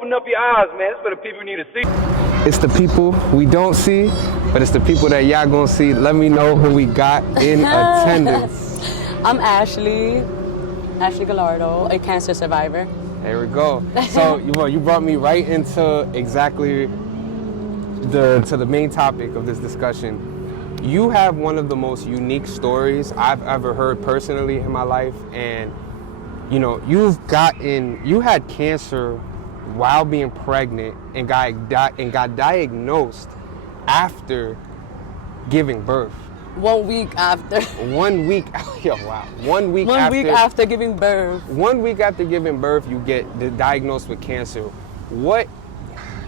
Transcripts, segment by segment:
open up your eyes, man. It's for the people you need to see. It's the people we don't see, but it's the people that y'all gonna see. Let me know who we got in attendance. I'm Ashley Gallardo, a cancer survivor. There we go. So you brought me right into exactly the main topic of this discussion. You have one of the most unique stories I've ever heard personally in my life, and you had cancer while being pregnant and got diagnosed after giving birth. 1 week after. 1 week. Yo, wow. 1 week. One week after giving birth. 1 week after giving birth, you get diagnosed with cancer. What?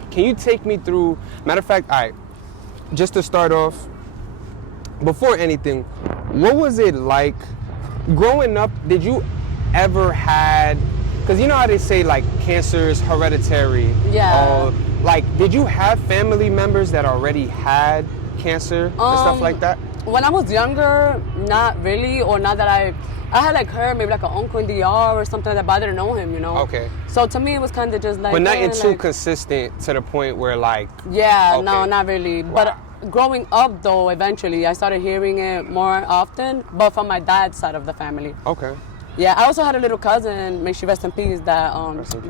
Can you take me through? Matter of fact, all right. Just to start off, before anything, what was it like growing up? Did you ever had? Because you know how they say like cancer is hereditary. Yeah. Did you have family members that already had cancer and stuff like that? When I was younger, not really, or not that I had like heard maybe like an uncle in DR or something like that, but I didn't know him, Okay. So to me, it was kind of just like. But nothing too consistent to the point where like. Yeah, okay. No, not really. Wow. But growing up though, eventually I started hearing it more often, but from my dad's side of the family. Okay. Yeah, I also had a little cousin, may she rest in peace, that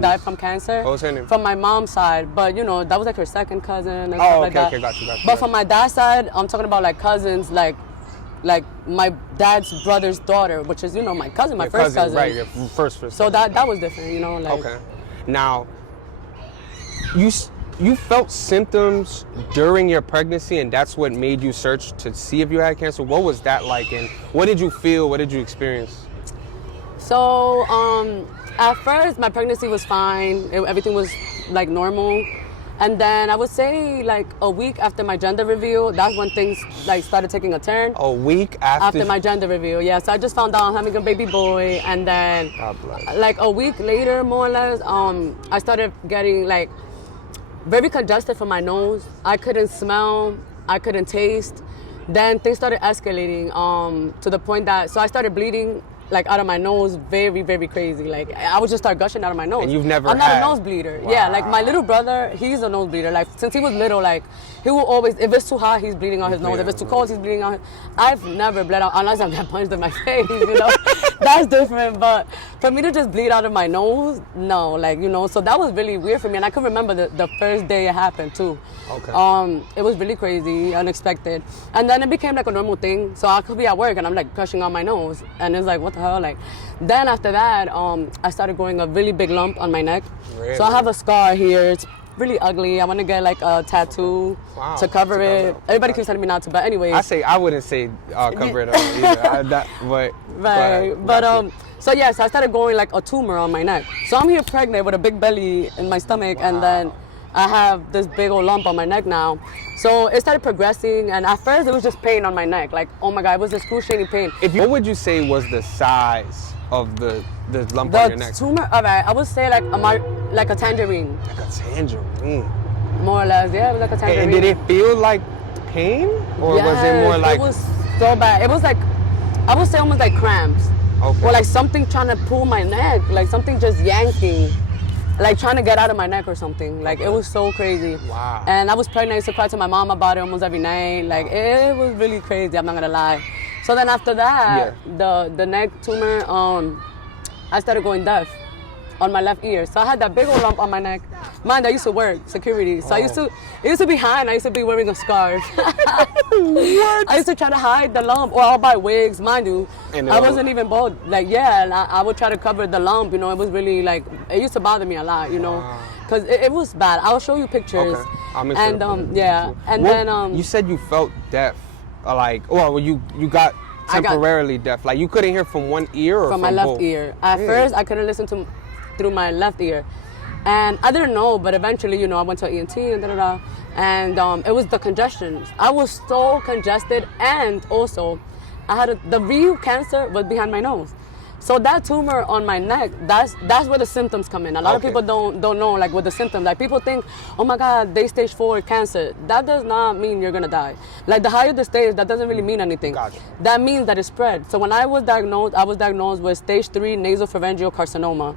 died from cancer. What was her name? From my mom's side, but that was like her second cousin and stuff like that. Okay, got you. But from my dad's side, I'm talking about like cousins, like my dad's brother's daughter, which is my cousin, my first cousin. Right, your first. So that was different, Okay. Now, you felt symptoms during your pregnancy, and that's what made you search to see if you had cancer. What was that like, and what did you feel? What did you experience? So, at first, my pregnancy was fine. Everything was, like, normal. And then I would say, like, a week after my gender reveal, that's when things, like, started taking a turn. A week after? After my gender reveal, yeah. So I just found out I'm having a baby boy. And then, like, a week later, more or less, I started getting, like, very congested from my nose. I couldn't smell. I couldn't taste. Then things started escalating to the point that, so I started bleeding like out of my nose, very, very crazy. Like I would just start gushing out of my nose. And you've never I'm had? not a nose bleeder. Wow. Yeah, like my little brother, he's a nose bleeder. Like since he was little, like he will always, if it's too hot, he's bleeding out his nose. If it's too cold, he's bleeding out. I've never bled out unless I got punched in my face. That's different. But for me to just bleed out of my nose, no. Like so that was really weird for me. And I can remember the first day it happened too. Okay. It was really crazy, unexpected. And then it became like a normal thing. So I could be at work and I'm like gushing out my nose. And it's like, what the hell? Like, then after that, I started growing a really big lump on my neck. Really? So I have a scar here. It's really ugly. I want to get like a tattoo to cover it. Everybody keeps telling me not to, but anyway. I wouldn't say cover it up either. But so yes, I started growing like a tumor on my neck. So I'm here pregnant with a big belly in my stomach, and then I have this big old lump on my neck now. So it started progressing, and at first it was just pain on my neck. Like, oh my God, it was excruciating pain. What would you say was the size of the lump on your neck? The tumor, all right, I would say like a tangerine. Like a tangerine? More or less, yeah, it was like a tangerine. And did it feel like pain? Or yes, was it more like... it was so bad. It was like, I would say almost like cramps. Okay. Or like something trying to pull my neck, like something just yanking. Like trying to get out of my neck or something. Like it was so crazy. Wow. And I was pregnant. I used to cry to my mom about it almost every night. Like it was really crazy. I'm not gonna lie. So then after that, the neck tumor, I started going deaf on my left ear. So I had that big old lump on my neck. Mind, I used to work security. So it used to be high, and I used to be wearing a scarf. What? I used to try to hide the lump, or I'll buy wigs, mind you. I wasn't even bald. Like, yeah, and I would try to cover the lump, It was really like, it used to bother me a lot, Because it was bad. I'll show you pictures. Okay. I'm then you said you felt deaf. You got temporarily deaf. Like you couldn't hear from one ear or from my left both? ear. At first, I couldn't listen through my left ear. And I didn't know, but eventually, I went to ENT and and it was the congestion. I was so congested, and also, I had the real cancer was behind my nose. So that tumor on my neck, that's where the symptoms come in. A lot of people don't know like what the symptoms. Like people think, oh my God, they stage 4 cancer. That does not mean you're gonna die. Like the higher the stage, that doesn't really mean anything. Gotcha. That means that it spread. So when I was diagnosed with stage 3 nasopharyngeal carcinoma.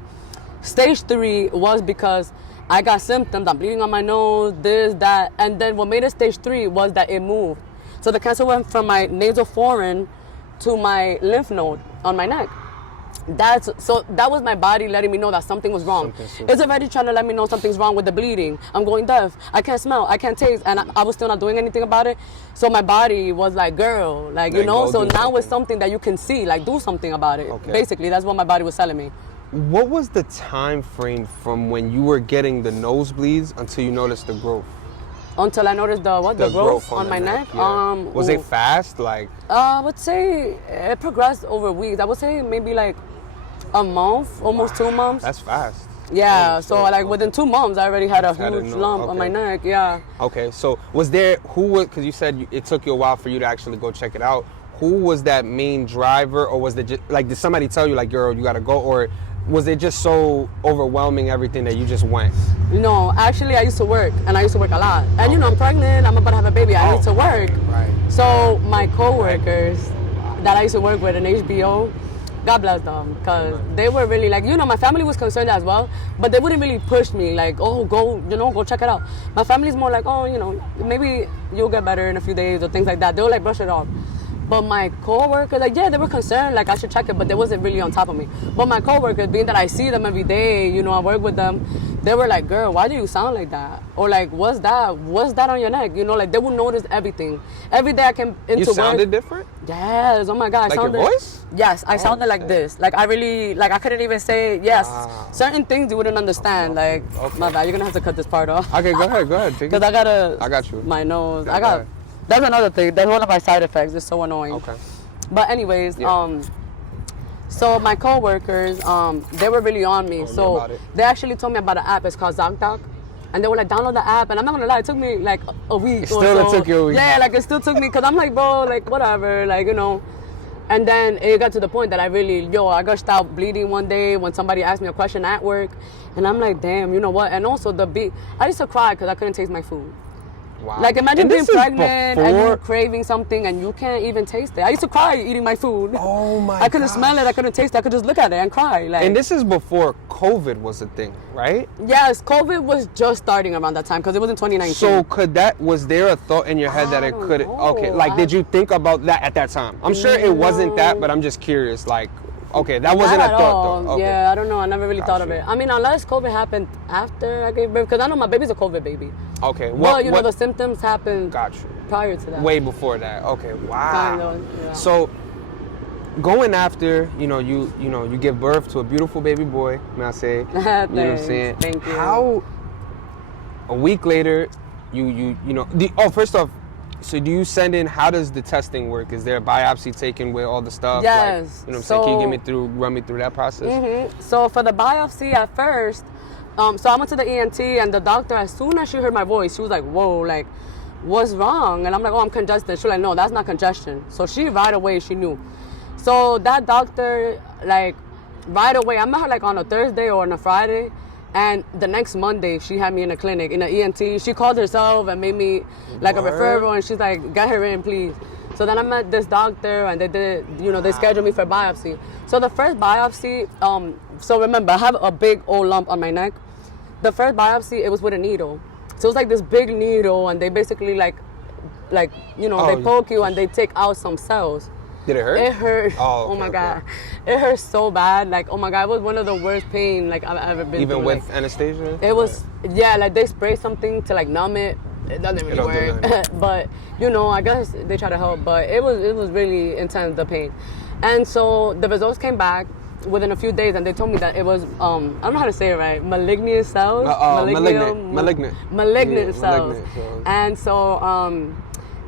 Stage 3 was because I got symptoms. I'm bleeding on my nose, this, that. And then what made it stage 3 was that it moved. So the cancer went from my nasal foramen to my lymph node on my neck. That was my body letting me know that something was wrong. It's already trying to let me know something's wrong with the bleeding. I'm going deaf. I can't smell. I can't taste. And I was still not doing anything about it. So my body was like, girl, like, you know, so now it's something that you can see, like, do something about it. Okay. Basically, that's what my body was telling me. What was the time frame from when you were getting the nosebleeds until you noticed the growth? Until I noticed the growth on my neck. Yeah. Was it fast? Like, I would say it progressed over weeks. I would say maybe like a month, almost 2 months. That's fast. Yeah, so like within 2 months, I already had a huge lump on my neck. Yeah. Okay, so was there because you said it took you a while for you to actually go check it out. Who was that main driver, or was it just like, did somebody tell you like, girl, you gotta go, or was it just so overwhelming everything that you just went? No, actually I used to work, and I used to work a lot. And you know, I'm pregnant, I'm about to have a baby, I need to work. Right. So my coworkers that I used to work with in HBO, God bless them, because they were really like, you know, my family was concerned as well, but they wouldn't really push me like, oh, go, you know, go check it out. My family's more like, oh, you know, maybe you'll get better in a few days or things like that. They were like, brush it off. But my coworkers, like, yeah, they were concerned, like, I should check it, but they wasn't really on top of me. But my coworkers, being that I see them every day, you know, I work with them, they were like, girl, why do you sound like that? Or like, what's that on your neck? You know, like, they would notice everything. Every day I came into work. You sounded different? Yes, oh my God. Like your voice? Yes, I sounded like this. Like, I really, like, I couldn't even say, yes. Certain things you wouldn't understand. Like, my bad, you're gonna have to cut this part off. Okay, go ahead. Because I got you. My nose. Yeah, that's another thing. That's one of my side effects. It's so annoying. Okay. But anyways, so my coworkers, they were really on me. So they actually told me about an app. It's called ZocDoc. And they were like, download the app. And I'm not gonna lie, it took me like a week or so. It took you a week. Yeah, like it still took me, because I'm like, bro, like whatever, like, you know. And then it got to the point that I gushed out bleeding one day when somebody asked me a question at work. And I'm like, damn, you know what? And also I used to cry because I couldn't taste my food. Wow. Like, imagine being pregnant and you're craving something and you can't even taste it. I used to cry eating my food. Oh my! I couldn't smell it. I couldn't taste it. I could just look at it and cry. Like, and this is before COVID was a thing, right? Yes, COVID was just starting around that time because it was in 2019. So was there a thought in your head that it could? Okay, like, did you think about that at that time? I'm sure it wasn't that, but I'm just curious. Like, okay, that wasn't a thought though. Okay. Yeah, I don't know. I never really thought of it. I mean, unless COVID happened after I gave birth, because I know my baby's a COVID baby. Okay. Well, you know, the symptoms happened prior to that. Way before that. Okay. Wow. Kind of, yeah. So, going after, you give birth to a beautiful baby boy, may I say? You know what I'm saying? Thank you. How, a week later, first off, so do you send in, how does the testing work? Is there a biopsy taken with all the stuff? Yes. Like, you know what I'm saying? Can you run me through that process? Mm-hmm. So for the biopsy at first, so I went to the ENT, and the doctor, as soon as she heard my voice, she was like, whoa, like, what's wrong? And I'm like, oh, I'm congested. She was like, no, that's not congestion. So right away, she knew. So that doctor, like, right away, I met her like on a Thursday or on a Friday. And the next Monday, she had me in a clinic, in an ENT. She called herself and made me like a referral, and she's like, get her in, please. So then I met this doctor, and they did, they scheduled me for biopsy. So the first biopsy, so remember, I have a big old lump on my neck. The first biopsy, it was with a needle. So it was like this big needle, and they basically they poke you and they take out some cells. Did it hurt? It hurt. Oh my God. It hurt so bad. Like, oh my God, it was one of the worst pain like I've ever been through. Even with anesthesia? It was, like they spray something to like numb it. It doesn't really work. But, I guess they try to help. But it was really intense, the pain. And so the results came back within a few days, and they told me that it was, I don't know how to say it right, malignant cells? Malignant cells. And so,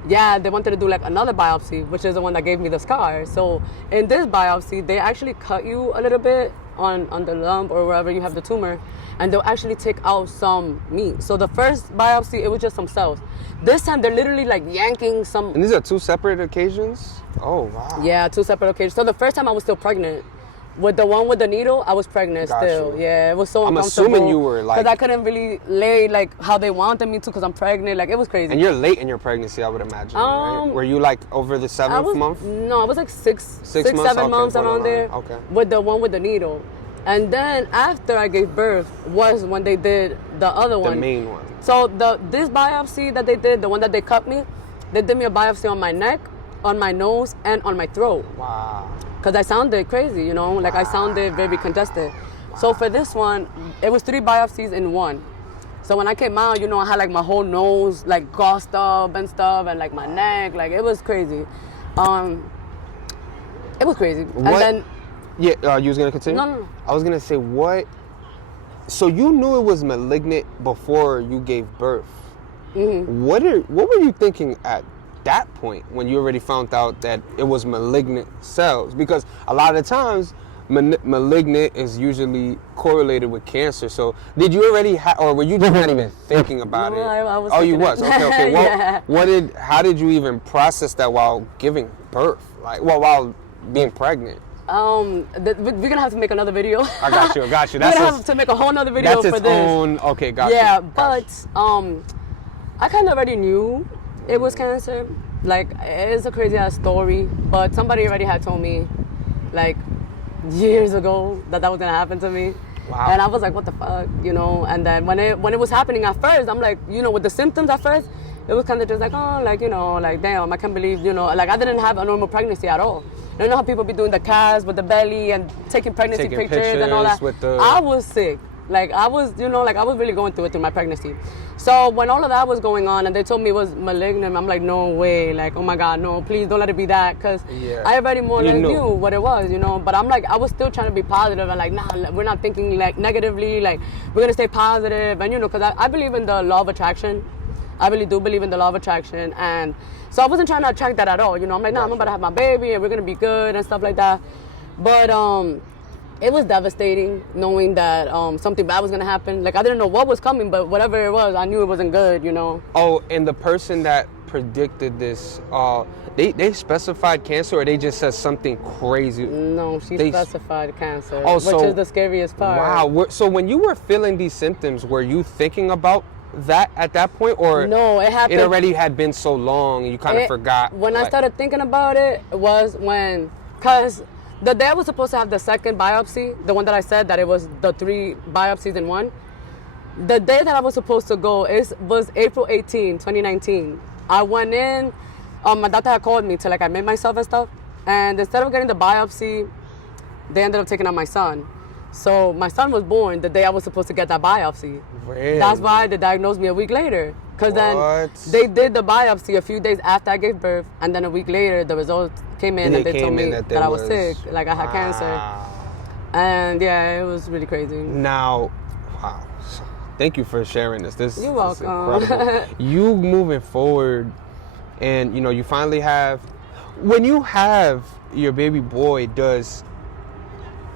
they wanted to do like another biopsy, which is the one that gave me the scar. So in this biopsy, they actually cut you a little bit on the lump or wherever you have the tumor, and they'll actually take out some meat. So the first biopsy, it was just some cells. This time, they're literally like yanking some. And these are 2 separate occasions? Oh, wow. Yeah, 2 separate occasions. So the first time I was still pregnant. With the one with the needle, I was pregnant still. Yeah, it was so uncomfortable. I'm assuming you were like... Because I couldn't really lay like how they wanted me to, because I'm pregnant. Like, it was crazy. And you're late in your pregnancy, I would imagine, right? Were you like over the 7th month? No, I was like 7 months around there. Okay. With the one with the needle. And then after I gave birth was when they did the other one. The main one. So this biopsy that they did, the one that they cut me, they did me a biopsy on my neck, on my nose, and on my throat. Wow. Because I sounded crazy, you know, like I sounded very congested. So for this one, it was 3 biopsies in one. So when I came out, you know, I had like my whole nose like gassed up and stuff, and like my neck, like it was crazy. It was crazy. What? And then, Yeah, you was gonna continue? No. I was gonna say what. So you knew it was malignant before you gave birth. Mm-hmm. What were you thinking at that point when you already found out that it was malignant cells? Because a lot of the times, malignant is usually correlated with cancer. So did you already or were you just not even thinking about No, it? I was Oh, you thinking was. it. Okay. Yeah. How did you even process that while giving birth? Like, while being pregnant? we're gonna have to make another video. I got you. We're gonna have to make a whole nother video That's for its this. own. Okay, got you. Yeah, Got but I kind of already knew it was cancer. Like, it's a crazy ass story, but somebody already had told me, like, years ago that was gonna happen to me. Wow. And I was like, what the fuck, you know? And then when it was happening at first, I'm like, you know, with the symptoms at first, it was kind of just like, oh, like, you know, like, damn, I can't believe, you know, like, I didn't have a normal pregnancy at all. You know how people be doing the cast with the belly and taking pregnancy pictures and all that? I was sick. Like, I was, you know, like, I was really going through it through my pregnancy. So when all of that was going on and they told me it was malignant, I'm like, no way. Like, oh my God, no, please don't let it be that. Because I already more or less knew what it was, you know. But I'm like, I was still trying to be positive and like, nah, we're not thinking like negatively. Like, we're going to stay positive. And, you know, because I believe in the law of attraction. I really do believe in the law of attraction. And so I wasn't trying to attract that at all. You know, I'm like, nah, I'm about to have my baby and we're going to be good and stuff like that. But it was devastating knowing that something bad was going to happen. Like, I didn't know what was coming, but whatever it was, I knew it wasn't good, you know. Oh, and the person that predicted this, they specified cancer, or they just said something crazy? No, she specified cancer, which is the scariest part. Wow. So when you were feeling these symptoms, were you thinking about that at that point, or no, it happened. It already had been so long, and you kind of forgot. When I started thinking about it was because the day I was supposed to have the second biopsy, the one that I said that it was the 3 biopsies in one, the day that I was supposed to go was April 18, 2019. I went in, my doctor had called me to like admit myself and stuff, and instead of getting the biopsy, they ended up taking out my son. So my son was born the day I was supposed to get that biopsy. Really? That's why they diagnosed me a week later. Because then they did the biopsy a few days after I gave birth, and then a week later the results came in and they told me that I was sick, like I had cancer. And yeah, it was really crazy. Now, wow. Thank you for sharing this. You're welcome. Is incredible. You moving forward, and you know, you finally have, when you have your baby boy,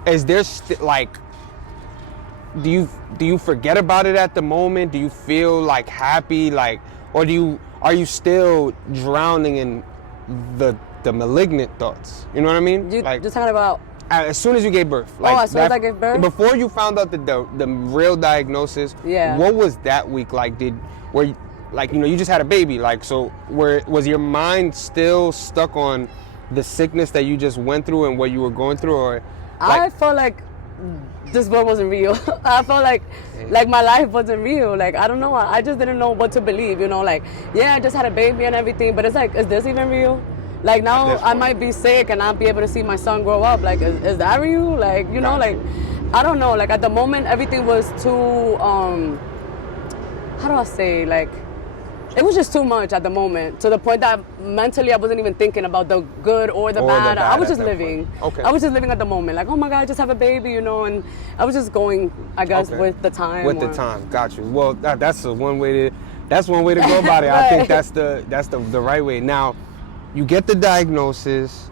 is there like, do you forget about it at the moment? Do you feel like happy, like, or are you still drowning in the malignant thoughts? You know what I mean? Like, just talking about as soon as you gave birth. Like, as soon as I gave birth? Before you found out the real diagnosis, what was that week like? Like, you know, you just had a baby, like, so was your mind still stuck on the sickness that you just went through and what you were going through, or? I felt like this world wasn't real. I felt like my life wasn't real. Like, I don't know. I just didn't know what to believe, you know? Like, yeah, I just had a baby and everything, but it's like, is this even real? Like, now I might be sick and not be able to see my son grow up. Like, is that real? Like, you know, like, I don't know. Like, at the moment, everything was too, how do I say? Like, it was just too much at the moment, to the point that mentally I wasn't even thinking about the good or the bad. I was just living. Okay. I was just living at the moment. Like, oh my God, I just have a baby, you know, and I was just going, I guess, with the time. With the time, got you. Well, that's one way to go about it. Right. I think that's the right way. Now, you get the diagnosis.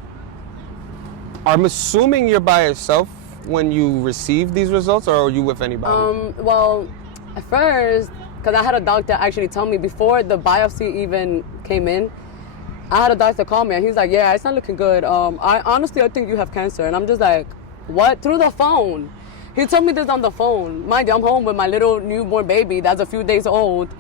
I'm assuming you're by yourself when you receive these results, or are you with anybody? Well, at first, because I had a doctor actually tell me before the biopsy even came in, I had a doctor call me and he's like, yeah, it's not looking good. I think you have cancer. And I'm just like, what? Through the phone. He told me this on the phone. Mind you, I'm home with my little newborn baby that's a few days old.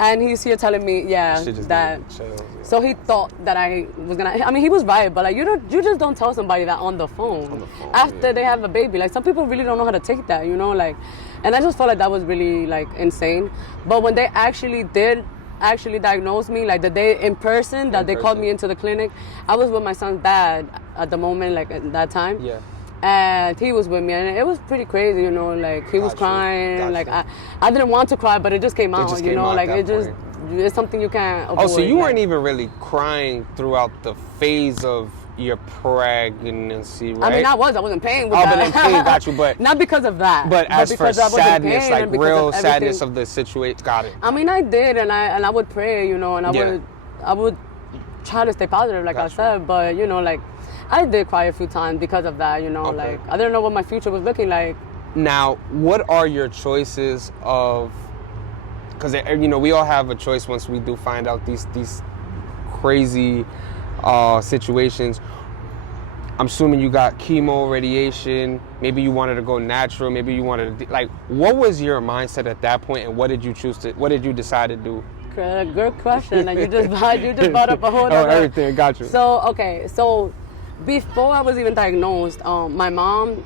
And he's here telling me, yeah, Shit just that. gave me chills, yeah. So he thought that I was gonna. I mean, he was right, but like you just don't tell somebody that on the phone, after they have a baby. Like some people really don't know how to take that, you know, like. And I just felt like that was really like insane. But when they actually did diagnose me, like the day in person that they called me into the clinic, I was with my son's dad at the moment, like at that time. Yeah. And he was with me, and it was pretty crazy, you know, like he was crying, like I didn't want to cry, but it just came out, you know, like it's something you can't avoid. Oh, so you weren't even really crying throughout the phase of your pregnancy, right? I mean, I wasn't paying with that. But in pain, got you, but... Not because of that. But as for sadness, like real sadness of of the situation, got it. I mean, I did, and I would pray, you know, and I would try to stay positive, like I said, but, you know, like, I did cry a few times because of that, you know, like, I didn't know what my future was looking like. Now, what are your choices of, because, you know, we all have a choice once we do find out these crazy situations. I'm assuming you got chemo, radiation, maybe you wanted to go natural, maybe you wanted to, like, what was your mindset at that point, and what did you decide to do? Good question, and you just brought up a whole other... Oh, everything, got you. So before I was even diagnosed, my mom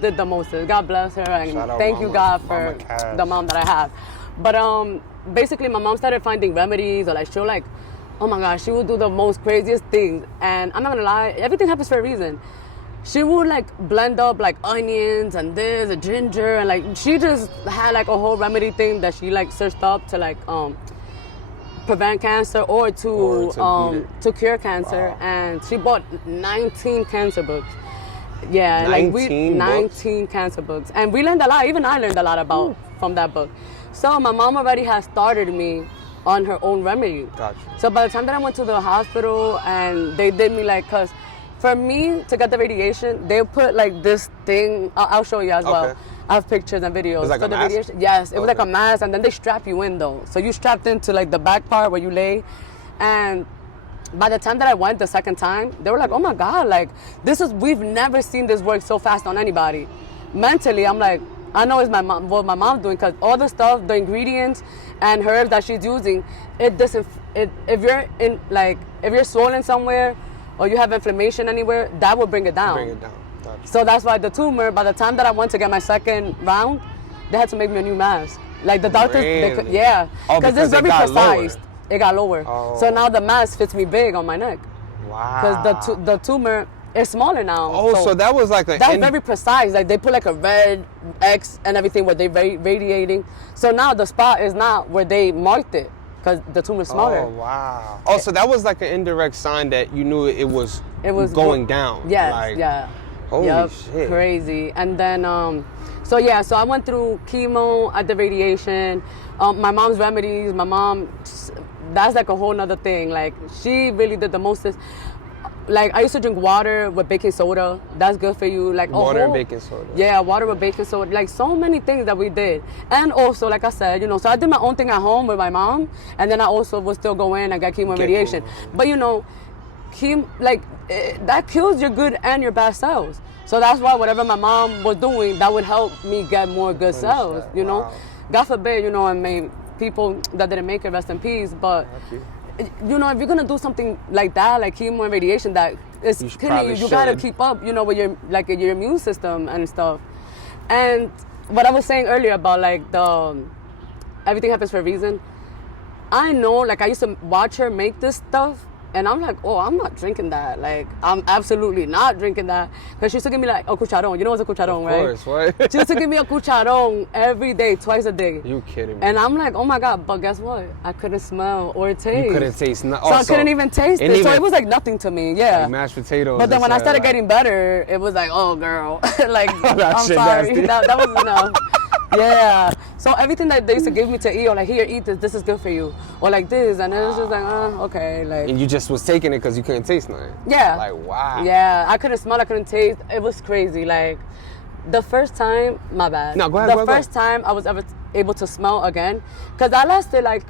did the most. God bless her, and thank you God for the mom that I have. But basically my mom started finding remedies, or like she'll like, oh my gosh, she would do the most craziest things. And I'm not gonna lie, everything happens for a reason. She would like blend up like onions and this and ginger, and like she just had like a whole remedy thing that she like searched up to like prevent cancer or to cure cancer. Wow. And she bought 19 cancer books. Yeah, 19 cancer books. And we learned a lot, even I learned a lot from that book. So my mom already has started me on her own remedy. Gotcha. So by the time that I went to the hospital and they did me like, cause for me to get the radiation, they put like this thing, I'll show you as well. I have pictures and videos. It was like a mask? Radiation, yes, it was like a mask, and then they strap you in though. So you strapped into like the back part where you lay. And by the time that I went the second time, they were like, oh my God, like we've never seen this work so fast on anybody. Mentally, I'm like, I know it's what my mom's doing, because all the stuff, the ingredients and herbs that she's using, if you're swollen somewhere or you have inflammation anywhere, that will bring it down. Gotcha. So that's why the tumor, by the time that I went to get my second round, they had to make me a new mask. Like the doctors, because it's very precise. It got lower. Oh. So now the mask fits me big on my neck. Wow. Because the tumor is smaller now. Oh, so that was like that's very precise. Like they put like a red X and everything where they radiating. So now the spot is not where they marked it, because the tumor is smaller. Oh, wow. Oh, so that was like an indirect sign that you knew it was going down. Yes, like, yeah. Holy shit. Crazy. And then, so I went through chemo, at the radiation, my mom's remedies. My mom, that's like a whole nother thing. Like, she really did the mostest. Like, I used to drink water with baking soda. That's good for you. Like water and baking soda. Yeah, water with baking soda. Like, so many things that we did. And also, like I said, you know, so I did my own thing at home with my mom, and then I also would still go in and get chemo and radiation. But, you know, that kills your good and your bad cells. So that's why whatever my mom was doing, that would help me get more good cells, you know. God forbid, you know, I mean, people that didn't make it, rest in peace, but... You know, if you're gonna do something like that, like chemo and radiation, that is killing you, you gotta keep up, you know, with your immune system and stuff. And what I was saying earlier about like everything happens for a reason. I know, like, I used to watch her make this stuff, and I'm like, oh, I'm not drinking that. Like, I'm absolutely not drinking that. Because she used to give me, like, a cucharon. You know what's a cucharon, right? Of course, right? She used to give me a cucharon every day, twice a day. You kidding me? And I'm like, oh my God, but guess what? I couldn't smell or taste. You couldn't taste nothing. So I couldn't even taste it. So it was like nothing to me, yeah. Like mashed potatoes. But then when I started getting better, it was like, oh, girl. Like, I'm sorry. That was enough. Yeah. So everything that they used to give me to eat, or like, here, eat this. This is good for you. Or like this. And it was just like, okay. Like. And you just was taking it because you couldn't taste nothing. Yeah. Like, wow. Yeah. I couldn't smell. I couldn't taste. It was crazy. Like, the first time, my bad. No, go ahead. The first time I was ever able to smell again, because I lasted like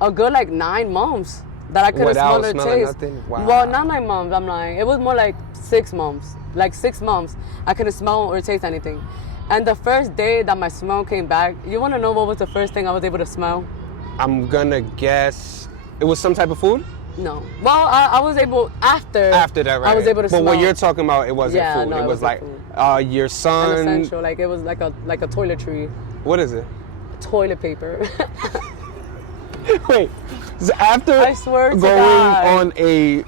a good like 9 months that I couldn't smell or taste. Nothing? Wow. Well, not 9 months. I'm lying. It was more like 6 months. Like 6 months, I couldn't smell or taste anything. And the first day that my smell came back, you want to know what was the first thing I was able to smell? I'm gonna guess it was some type of food. No. Well, I was able after That, right? I was able to But smell. what you're talking about, it wasn't food. No, it was like food. your son. An essential, like it was like a toiletry. What is it? Toilet paper. Wait. So after I swear to going God. on a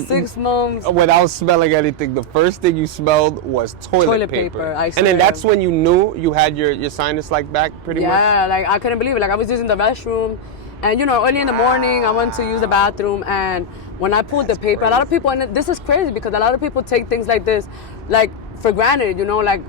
6 months without smelling anything, the first thing you smelled was toilet paper. I and swear. then that's when you knew you had your sinus like back pretty much. Yeah, like I couldn't believe it. Like I was using the restroom, and early in the morning I went to use the bathroom, and when I pulled the paper, a lot of people, and this is crazy because a lot of people take things like this, like for granted, like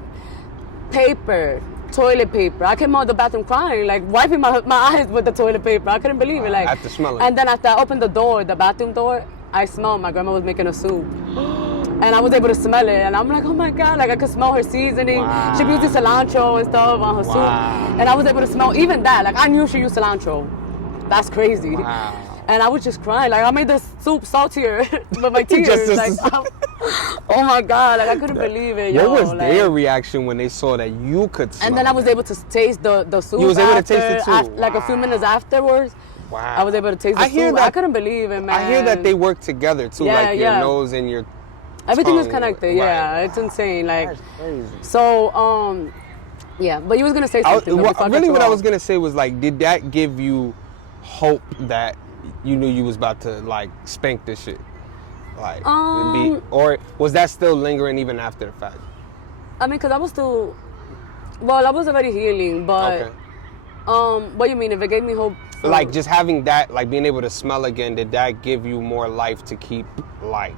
paper, toilet paper. I came out of the bathroom crying, like wiping my eyes with the toilet paper. I couldn't believe it. Like After smelling. And then after I opened the door, the bathroom door, I smelled my grandma was making a soup. And I was able to smell it, and I'm like, oh my God, like I could smell her seasoning. Wow. She be using cilantro and stuff on her soup. And I was able to smell even that. Like I knew she used cilantro. That's crazy. Wow. And I was just crying. Like I made the soup saltier with my tears. Oh my God, like I couldn't believe it. What was their reaction when they saw that you could smell And then I was that? able to taste the soup. You was able to taste it too? Like a few minutes afterwards. Wow. I was able to taste the soup. I couldn't believe it, man. I hear that they work together too, like your nose and your everything tongue. is connected. Right. Yeah, it's insane. Like, that's crazy. So, yeah. But you was gonna say something. What I was gonna say was like, did that give you hope that you knew you was about to like spank this shit, like, or was that still lingering even after the fact? I mean, cause I was still, well, I was already healing, but Okay. What do you mean? If it gave me hope? Like just having that, like being able to smell again, did that give you more life to keep like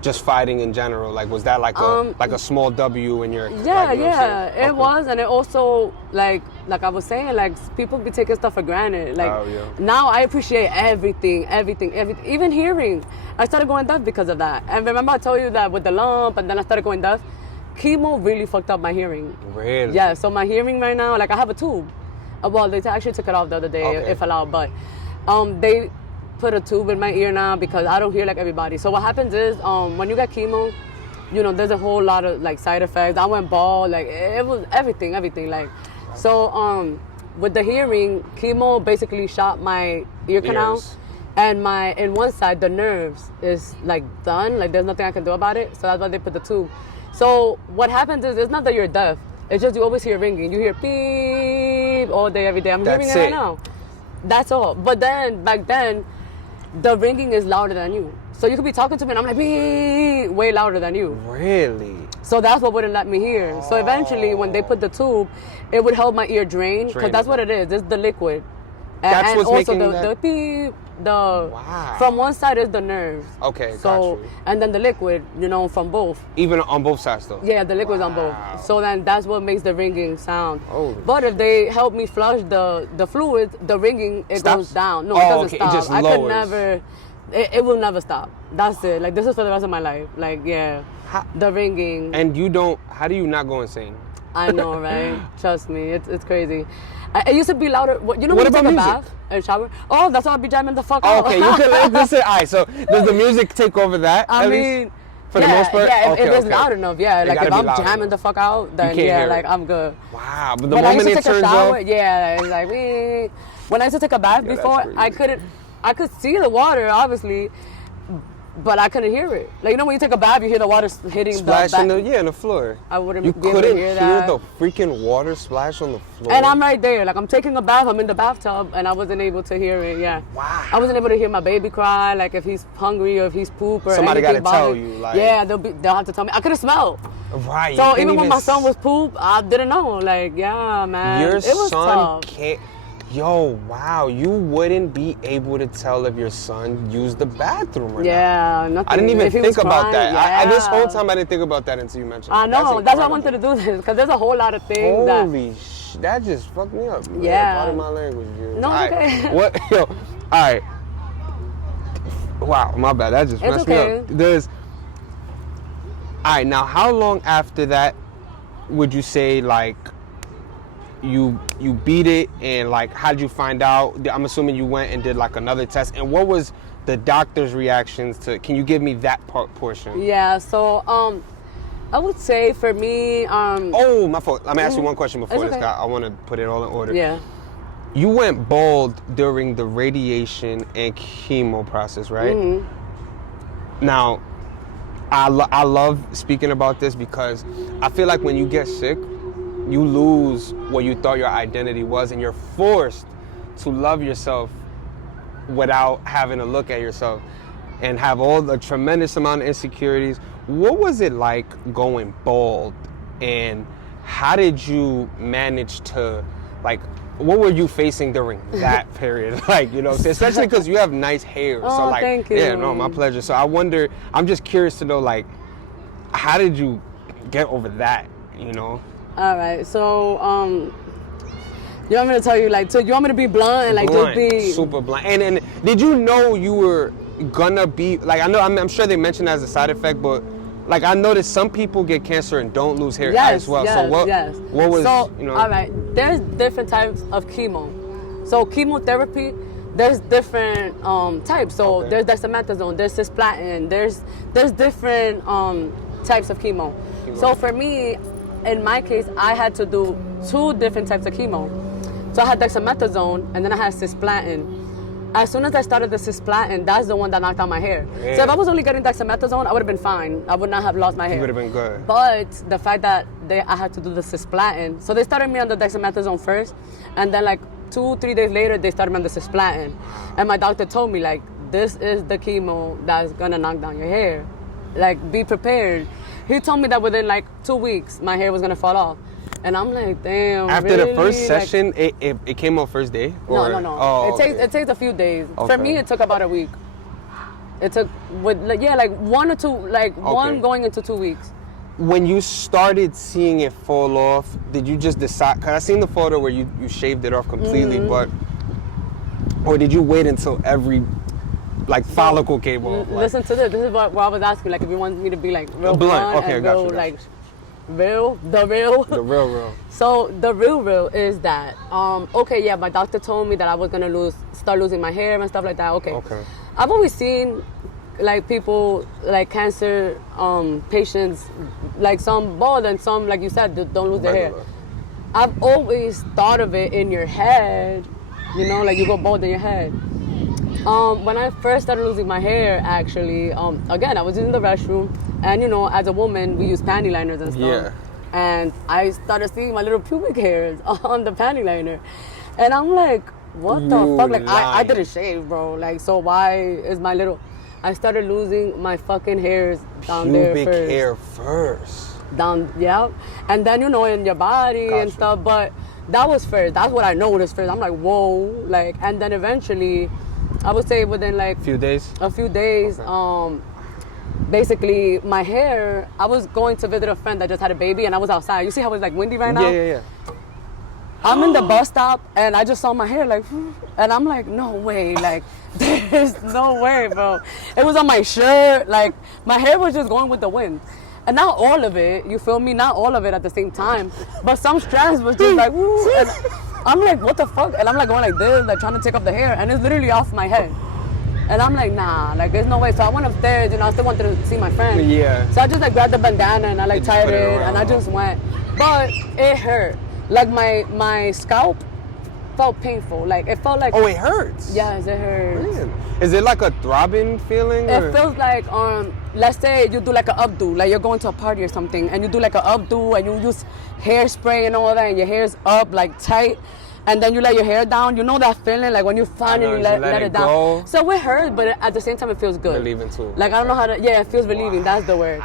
just fighting in general? Like was that like a small W in your It was, and it also like I was saying, like people be taking stuff for granted. Like now I appreciate everything, even hearing. I started going deaf because of that. And remember I told you that with the lump, and then I started going deaf. Chemo really fucked up my hearing. Really? Yeah. So my hearing right now, like I have a tube. Well, they actually took it off the other day, if allowed, but they put a tube in my ear now because I don't hear like everybody. So what happens is when you get chemo, there's a whole lot of like side effects. I went bald, like it was everything like. So with the hearing, chemo basically shot my ear canal, and in one side the nerves is like done, like there's nothing I can do about it. So that's why they put the tube. So what happens is it's not that you're deaf. It's just you always hear ringing. You hear beep all day, every day. I'm hearing it right now. That's all. But then, back then, the ringing is louder than you. So you could be talking to me and I'm like, beep, way louder than you. Really? So that's what wouldn't let me hear. So eventually, when they put the tube, it would help my ear drain. Because that's what it is. It's the liquid. That's what's also making the beep, from one side is the nerves. Okay, so got you. And then the liquid, from both. Even on both sides though? Yeah, the liquid's on both. So then that's what makes the ringing sound. Oh. But if they help me flush the fluid, the ringing, it Stops? goes down. No, it doesn't okay. stop. It just I lowers. could never, it will never stop. That's it. Like this is for the rest of my life. Like, yeah, the ringing. And how do you not go insane? I know, right? Trust me, it's crazy. It used to be louder. When What you about take a music? bath and shower? Oh, that's why I'll be jamming the fuck out. Okay, you could listen. All right, so does the music take over that? I at mean, least? For the most part? Yeah, Okay, if it's okay. loud enough, yeah. It Like gotta if be I'm loud jamming enough. the fuck out, then can't hear like it. I'm good. Wow, but the When I moment used to it take a turns shower, off, yeah, it's like when I used to take a bath Yeah, before, that's I could see the water obviously, but I couldn't hear it. Like when you take a bath, you hear the water hitting splashing the on the floor. I wouldn't You be able to couldn't hear hear that. the freaking water splash on the floor. And I'm right there, like I'm taking a bath, I'm in the bathtub, and I wasn't able to hear it. Yeah. Wow. I wasn't able to hear my baby cry, like if he's hungry or if he's poop or Somebody anything. gotta tell bothering. you, like. Yeah, they'll have to tell me. I couldn't smell. Right. So even when my son was poop, I didn't know. Like, yeah, man. Your it was son tough. can't. Yo, wow, you wouldn't be able to tell if your son used the bathroom or not. Yeah, nothing. I didn't even If he think was about crying, that. This yeah. whole time I didn't think about that until you mentioned it. I know. That's why I wanted to do this, because there's a whole lot of things Holy that just fucked me up. Man. Yeah. Pardon my language. Dude. No, All right. okay. What? Yo, all right. Wow, my bad. That just messed me up. All right, now how long after that would you say like you beat it, and like how did you find out? I'm assuming you went and did like another test, and what was the doctor's reactions to? Can you give me that portion? Yeah, so I would say for me oh, my fault. Let me ask you one question before It's this okay. guy. I want to put it all in order. Yeah. you went bald during the radiation and chemo process, right? Now, I love speaking about this because I feel like when you get sick, you lose what you thought your identity was, and you're forced to love yourself without having to look at yourself and have all the tremendous amount of insecurities. What was it like going bald, and how did you manage to, like, what were you facing during that period? Like, you know, especially because you have nice hair. Oh, so like, thank you. Yeah, no, my pleasure. So I wonder, I'm just curious to know, like, how did you get over that, you know? All right, so you want me to tell you, like, so you want me to be blunt and like Blunt, just be super blunt. And did you know you were gonna be, like, I'm sure they mentioned it as a side effect, but like I noticed some people get cancer and don't lose hair as well. Yes, so what was, so, you know? All right, there's different types of chemo. So chemotherapy, there's different types. So there's dexamethasone, there's cisplatin, there's different types of chemo. So for me, in my case, I had to do 2 different types of chemo. So I had dexamethasone and then I had cisplatin. As soon as I started the cisplatin, that's the one that knocked out my hair. Yeah. So if I was only getting dexamethasone, I would have been fine. I would not have lost my hair. You would have been good. But the fact that I had to do the cisplatin, so they started me on the dexamethasone first, and then like 2-3 days later, they started me on the cisplatin. And my doctor told me, like, this is the chemo that's gonna knock down your hair. Like, be prepared. He told me that within like 2 weeks, my hair was gonna fall off. And I'm like, damn. After really? the first Like, session, it came out first day? no. Oh, It takes a few days. Okay. For me, it took about a week. It took like 1 or 2, like one going into 2 weeks. When you started seeing it fall off, did you just decide? Because I seen the photo where you shaved it off completely, but or did you wait until every like follicle came off? Listen to this. This is what I was asking. Like, if you want me to be like real Blunt. Okay, and got real, you. like the real. The real. So the real is that okay, yeah, my doctor told me that I was gonna start losing my hair and stuff like that. Okay. I've always seen like people, like cancer patients, like some bald and some, like you said, don't lose their hair. I've always thought of it in your head, you know, like you go bald in your head. When I first started losing my hair, actually, again, I was in the restroom, and you know, as a woman, we use panty liners and stuff. Yeah. And I started seeing my little pubic hairs on the panty liner, and I'm like, what the fuck? Like, I didn't shave, bro. Like, so why is my little? I started losing my fucking hairs down there first. Pubic hair first. Down, yeah, and then you know, in your body and stuff. But that was first. That's what I noticed first. I'm like, whoa, like, and then eventually, I would say within like a few days. Basically, my hair. I was going to visit a friend that just had a baby, and I was outside. You see how it's like windy right now? Yeah. I'm in the bus stop, and I just saw my hair like, and I'm like, no way, like, there's no way, bro. It was on my shirt, like, my hair was just going with the wind. And not all of it, you feel me? Not all of it at the same time, but some strands was just like, woo, and I'm like, what the fuck? And I'm like going like this, like trying to take up the hair, and it's literally off my head. And I'm like, nah, like there's no way. So I went upstairs, you know, I still wanted to see my friend. Yeah. So I just like grabbed the bandana and I like tied it, and I just went. But it hurt. Like my scalp felt painful. Like it felt like. Oh, it hurts. Yes, it hurts. Man. Is it like a throbbing feeling? It feels like let's say you do like an updo, like you're going to a party or something, and you do like an updo and you use hairspray and all that, and your hair's up like tight, and then you let your hair down. You know that feeling, like when you finally let it down. Go. So it hurts, but at the same time it feels good. Relieving too. Like I don't know how to. Yeah, it feels relieving. That's the word.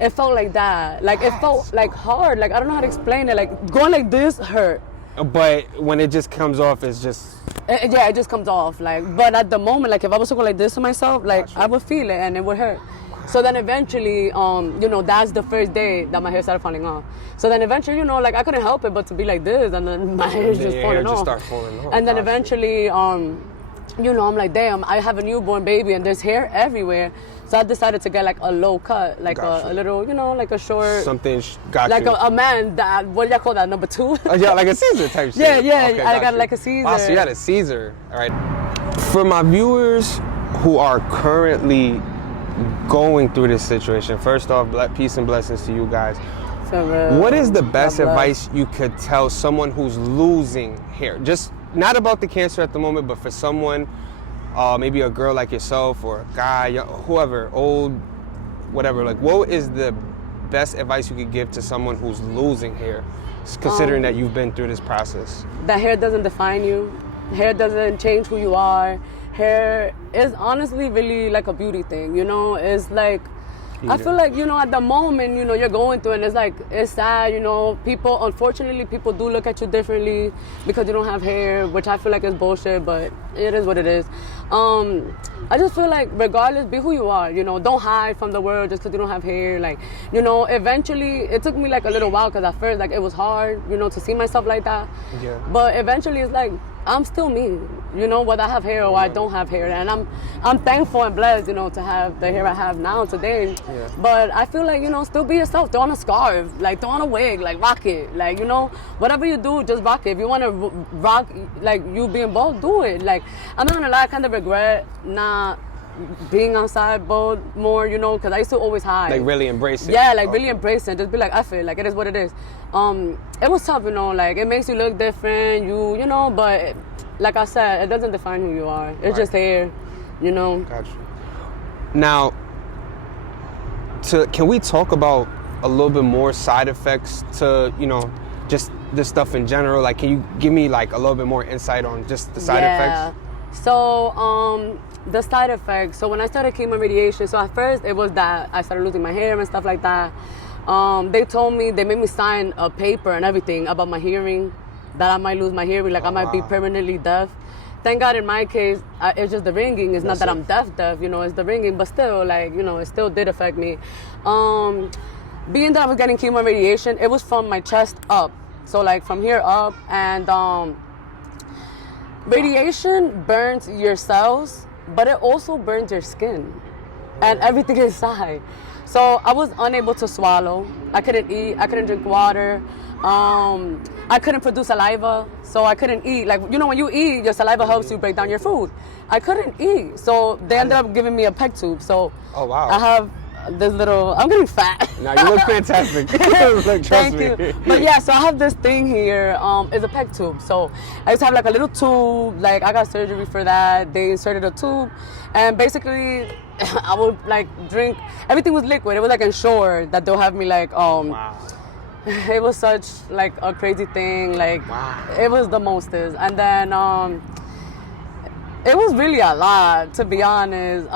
It felt like that. Like it felt like hard. Like I don't know how to explain it. Like going like this hurt. But when it just comes off, it's just. It just comes off. Like, but at the moment, like if I was to go like this to myself, like I would feel it and it would hurt. So then eventually, you know, that's the first day that my hair started falling off. So then eventually, you know, like I couldn't help it but to be like this, and then my hair's just falling off. Start falling off. And then eventually, you know, I'm like, damn, I have a newborn baby and there's hair everywhere. So I decided to get like a low cut, like a little, you know, like a short. Something got like you. a man that, what do you call that, number 2? Yeah, like a Caesar type shit. Yeah, Okay, I got like a Caesar. Oh, so you got a Caesar. All right. For my viewers who are currently going through this situation, first off, peace and blessings to you guys. For real. What is the best God bless. advice you could tell someone who's losing hair? Just not about the cancer at the moment, but for someone, maybe a girl like yourself or a guy, whoever, old, whatever. Like, what is the best advice you could give to someone who's losing hair, considering that you've been through this process? That hair doesn't define you. Hair doesn't change who you are. Hair is honestly really like a beauty thing, you know? It's like, I feel like, you know, at the moment, you know, you're going through and it's like, it's sad, you know, unfortunately, people do look at you differently because you don't have hair, which I feel like is bullshit, but it is what it is. I just feel like regardless, be who you are, you know, don't hide from the world just because you don't have hair. Like, you know, eventually, it took me like a little while because at first, like, it was hard, you know, to see myself like that. Yeah. But eventually, it's like, I'm still me, you know, whether I have hair or I don't have hair. And I'm thankful and blessed, you know, to have the hair I have now today. Yeah. But I feel like, you know, still be yourself. Throw on a scarf, like throw on a wig, like rock it. Like, you know, whatever you do, just rock it. If you want to rock, like you being bald, do it. Like, I'm not gonna lie, I kind of regret not being outside bald more, you know, because I used to always hide. Like really embrace it? Yeah, like really embrace it. Just be like, I feel like it is what it is. It was tough, you know, like it makes you look different, you know, but like I said, it doesn't define who you are. It's just hair, you know. Gotcha. Now, can we talk about a little bit more side effects to, you know, just this stuff in general? Like, can you give me like a little bit more insight on just the side effects? So, the side effects. So when I started chemo radiation, so at first it was that I started losing my hair and stuff like that. They made me sign a paper and everything about my hearing, that I might lose my hearing, like I might be permanently deaf. Thank God in my case, it's just the ringing. It's not that I'm deaf, you know, it's the ringing, but still, like, you know, it still did affect me. Being that I was getting chemo radiation, it was from my chest up. So like from here up, and radiation burns your cells, but it also burns your skin and everything inside. So I was unable to swallow. I couldn't eat. I couldn't drink water. I couldn't produce saliva, so I couldn't eat. Like, you know, when you eat, your saliva helps you break down your food. I couldn't eat, so they ended up giving me a peg tube. So I have this little, I'm getting fat. Now you look fantastic. Look, Thank you. But yeah, so I have this thing here, it's a peg tube. So I used to have like a little tube, like I got surgery for that. They inserted a tube, and basically I would like drink, everything was liquid. It was like ensured that they'll have me like, it was such like a crazy thing. Like it was the mostest. And then it was really a lot, to be honest.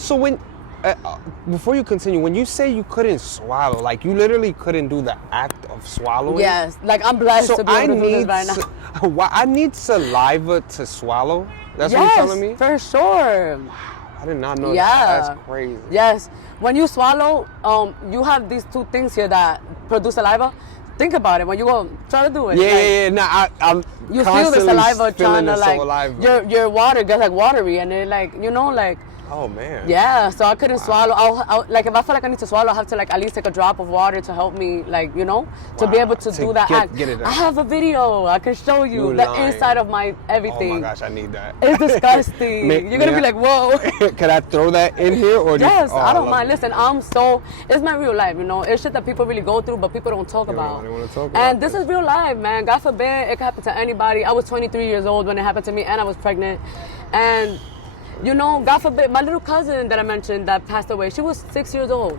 So when, before you continue, when you say you couldn't swallow, like you literally couldn't do the act of swallowing? Yes, like I'm blessed so to be able to do this right now. I need saliva to swallow? That's what you're telling me? Yes, for sure. I did not know that. That's crazy. Yes. When you swallow, you have these two things here that produce saliva. Think about it. When you go, try to do it. I'm you feel the saliva trying to like, saliva. your water gets like watery, and it like, you know, like. Oh man. Yeah, so I couldn't swallow. I'll like if I feel like I need to swallow, I have to like at least take a drop of water to help me, like, you know, to be able to do that act. Get it out. I have a video. I can show you the inside of my everything. Oh my gosh, I need that. It's disgusting. You're gonna be like, whoa. Can I throw that in here or? Yes, I don't mind. Listen, it's my real life, you know. It's shit that people really go through, but people don't talk about. They want to talk about. And this is real life, man. God forbid it could happen to anybody. I was 23 years old when it happened to me, and I was pregnant, and. You know, God forbid, my little cousin that I mentioned that passed away, she was 6 years old.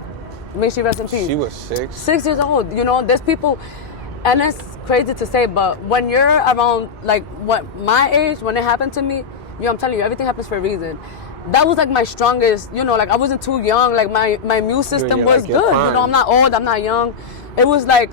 May she rest in peace. She was 6? 6 years old. You know, there's people, and it's crazy to say, but when you're around, like, what my age, when it happened to me, you know, I'm telling you, everything happens for a reason. That was, like, my strongest, you know, like, I wasn't too young. Like, my immune system was good. You know, I'm not old, I'm not young. It was, like,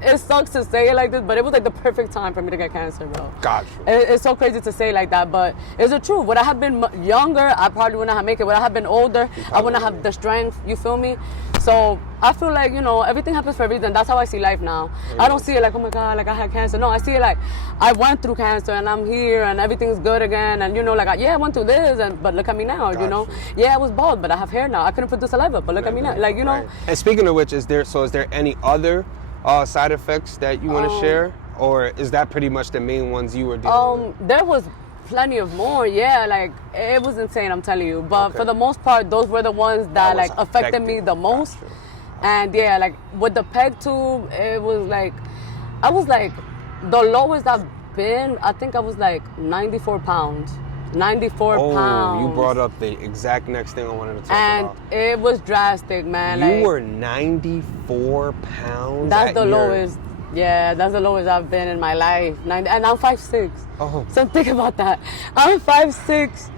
it sucks to say it like this, but it was like the perfect time for me to get cancer, bro. Gotcha. It's so crazy to say like that, but it's the truth. Would I have been younger, I probably wouldn't have made it. Would I have been older, I wouldn't have the strength, you feel me? So I feel like, you know, everything happens for a reason. That's how I see life now. I don't see it like, oh my God, like I had cancer. No, I see it like I went through cancer and I'm here and everything's good again. And, you know, like, I went through this, but look at me now, you know? Yeah, I was bald, but I have hair now. I couldn't produce saliva, but look at me now. Like, you know? And speaking of which, is there any other side effects that you want to share, or is that pretty much the main ones you were dealing with? There was plenty of more, like it was insane, I'm telling you, but for the most part those were the ones that like affected me the most. And yeah, like with the peg tube, it was like, I was like, the lowest I've been, I think I was like 94 pounds. 94 pounds. You brought up the exact next thing I wanted to talk about. And it was drastic, man. You like, were 94 pounds. That's the lowest. Yeah, that's the lowest I've been in my life. And I'm 5'6". Oh. So think about that. I'm 5'6".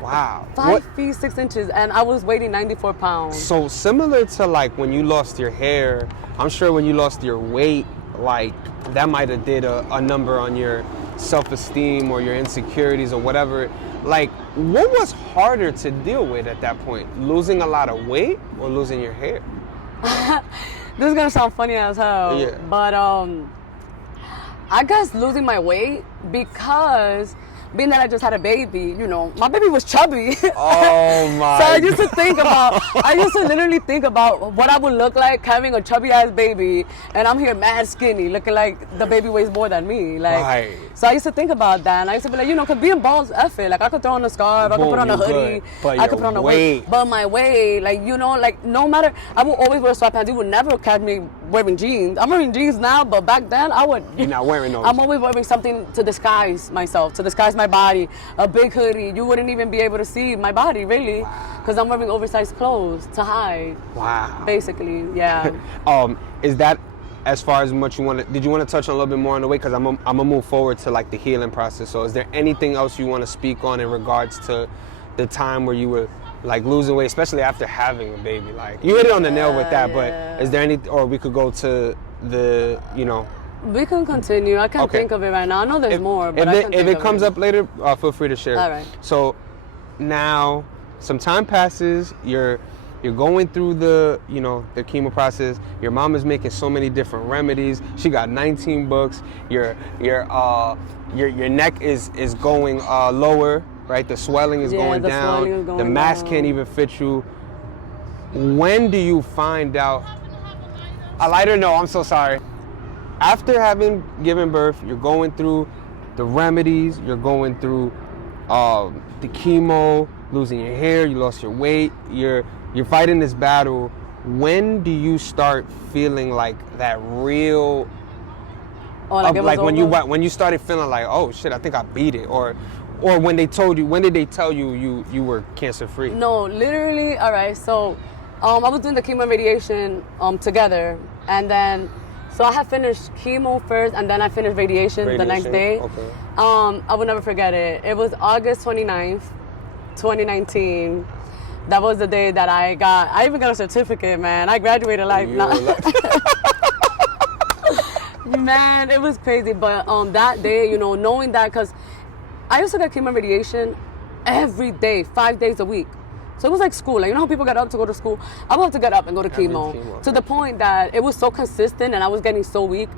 Wow. 5 feet 6 inches, and I was weighing 94 pounds. So similar to like when you lost your hair, I'm sure when you lost your weight, like that might have did a number on your self-esteem or your insecurities or whatever. Like, what was harder to deal with at that point? Losing a lot of weight or losing your hair? This is gonna sound funny as hell. Yeah. But I guess losing my weight, because being that I just had a baby, you know, my baby was chubby. Oh my. So I used to literally think about what I would look like having a chubby ass baby, and I'm here mad skinny, looking like the baby weighs more than me. Like, right. So I used to think about that, and I used to be like, you know, cause being bald's effort. Like I could throw on a scarf, I could put on a hoodie, I could put on a weight. But my weight, like, you know, like no matter, I would always wear sweatpants. You would never catch me wearing jeans. I'm wearing jeans now, but back then I would. You're not wearing those. I'm always wearing something to disguise myself, to disguise my body. A big hoodie, you wouldn't even be able to see my body, really, because I'm wearing oversized clothes to hide. Wow. Basically, yeah. Is that as far as much you want to? Did you want to touch on a little bit more on the weight? Because I'm gonna move forward to like the healing process. So, is there anything else you want to speak on in regards to the time where you were like losing weight, especially after having a baby? Like you hit it on the nail with that, but is there any? Or we could go to the, you know. We can continue. I can't think of it right now. I know there's more, but if it comes up later, feel free to share. All right. So now, some time passes. You're going through the, you know, the chemo process. Your mom is making so many different remedies. She got 19 books. Your neck is going lower, right? The swelling is going down. The mask can't even fit you. When do you find out? A lighter note. I'm so sorry. After having given birth, you're going through the remedies, you're going through the chemo, losing your hair, you lost your weight, you're fighting this battle. When do you start feeling like that real, like when you started feeling like, oh shit, I think I beat it, or when they told you, when did they tell you you were cancer free? No, literally. All right, so I was doing the chemo and radiation together, and then. So I had finished chemo first, and then I finished radiation the next day. Okay. I will never forget it. It was August 29th, 2019. That was the day that I even got a certificate, man. I graduated like, man, it was crazy. But that day, you know, knowing that, because I used to get chemo and radiation every day, 5 days a week. So it was like school. Like, you know how people get up to go to school? I would have to get up and go to chemo. To the point that it was so consistent and I was getting so weak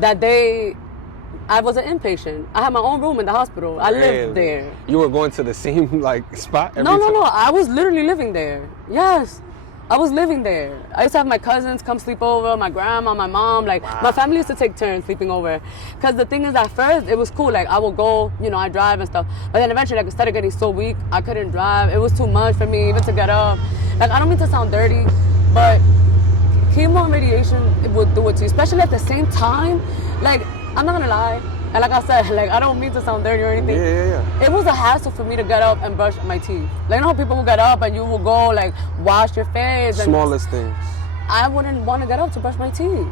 that I was an inpatient. I had my own room in the hospital. I lived there. You were going to the same like spot every time? No. I was literally living there. Yes. I was living there. I used to have my cousins come sleep over, my grandma, my mom. Like, my family used to take turns sleeping over. Because the thing is, at first, it was cool. Like, I would go, you know, I drive and stuff. But then eventually, like, I started getting so weak, I couldn't drive. It was too much for me even to get up. Like, I don't mean to sound dirty, but chemo and radiation, it would do it to you. Especially at the same time. Like, I'm not going to lie. And like I said, like, I don't mean to sound dirty or anything. Yeah. It was a hassle for me to get up and brush my teeth. Like, you know how people will get up and you will go, like, wash your face. And smallest things. I wouldn't want to get up to brush my teeth.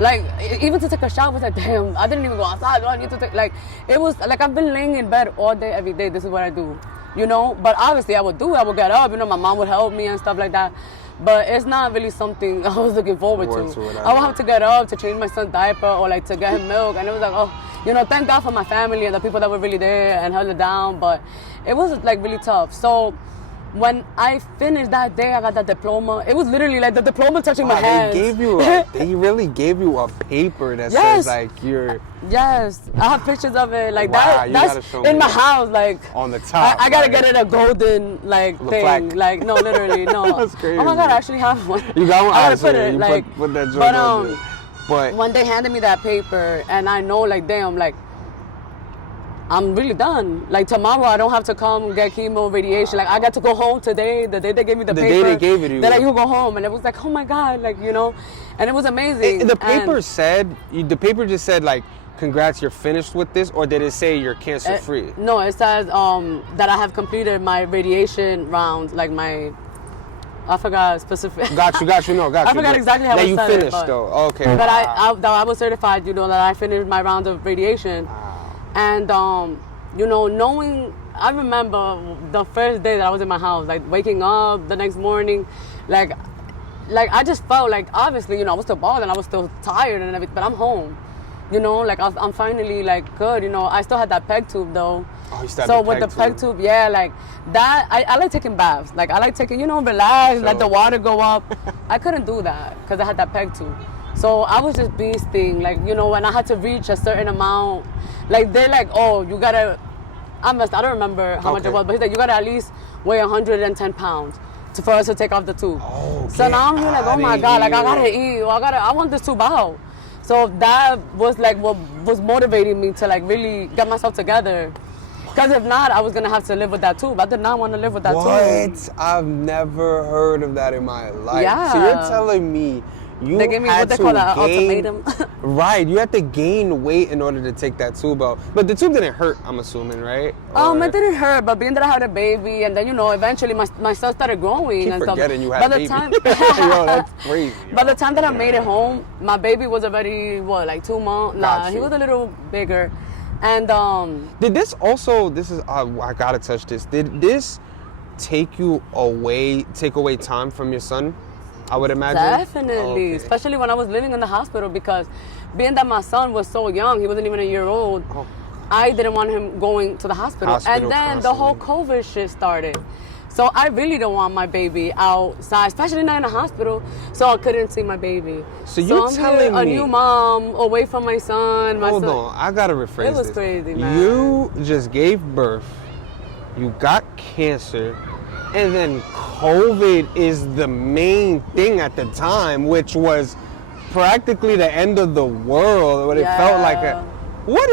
Like, even to take a shower, was like, damn, I didn't even go outside. Do I need to take, like, it was, like, I've been laying in bed all day, every day. This is what I do, you know? But obviously, I would get up. You know, my mom would help me and stuff like that. But it's not really something I was looking forward to. I would have to get up to change my son's diaper or, like, to get him milk. And it was like, oh, you know, thank God for my family and the people that were really there and held it down. But it was, like, really tough. So when I finished that day, I got that diploma. It was literally like the diploma touching my hands. They really gave you a paper that says, like, you're... Yes, I have pictures of it. Like, that's in my house, like... On the top. I gotta get it a golden, like, thing. Plaque. Like, no, literally, no. That's crazy. Oh my God, I actually have one. You got one? I gotta put it, like... Put that joint on there. But when they handed me that paper, and I know, like, damn, like, I'm really done. Like tomorrow, I don't have to come get chemo radiation. Like I got to go home today. The day they gave me the paper. The day they gave it to you. They're like, you go home, and it was like, oh my God, like and it was amazing. The paper just said like, congrats, you're finished with this, or did it say you're cancer free? No, it says that I have completed my radiation rounds, like I forgot specific. Got you. I forgot exactly how it said you finished it, though. Okay. But I was certified, that I finished my round of radiation. And, knowing, I remember the first day that I was in my house, like waking up the next morning, like I just felt like, obviously, I was still bothered, I was still tired and everything, but I'm home. Like I'm finally like good, I still had that peg tube though. Oh, you still so had with the peg tube, yeah, like that, I like taking baths. Like I like taking, relax, let the water go up. I couldn't do that because I had that peg tube. So I was just beasting, like, when I had to reach a certain amount, like they're like, oh, you gotta, I don't remember how much it was, but he's like, you gotta at least weigh 110 pounds for us to take off the tube. Oh, so now I'm like, oh my God, like I gotta eat, I want this tube out. So that was like what was motivating me to like really get myself together. Because if not, I was gonna have to live with that tube. I did not want to live with that tube. What? I've never heard of that in my life. Yeah. So you're telling me they gave me what they call an ultimatum. Right, you had to gain weight in order to take that tube out. But the tube didn't hurt, I'm assuming, right? It didn't hurt, but being that I had a baby, and then eventually my son started growing and stuff. Forgetting you had a baby. Yo, that's crazy. By the time that I made it home, my baby was already like 2 months. Nah, he was a little bigger, and Did this also? This is I gotta touch this. Did this take away time from your son? I would imagine. Definitely, especially when I was living in the hospital, because being that my son was so young, he wasn't even a year old, I didn't want him going to the hospital. And then the whole COVID shit started. So I really don't want my baby outside, especially not in the hospital, so I couldn't see my baby. So you're telling me a new mom away from my son. Hold on, I gotta rephrase this. It was crazy, man. You just gave birth, you got cancer, and then COVID is the main thing at the time, which was practically the end of the world. What it felt like. What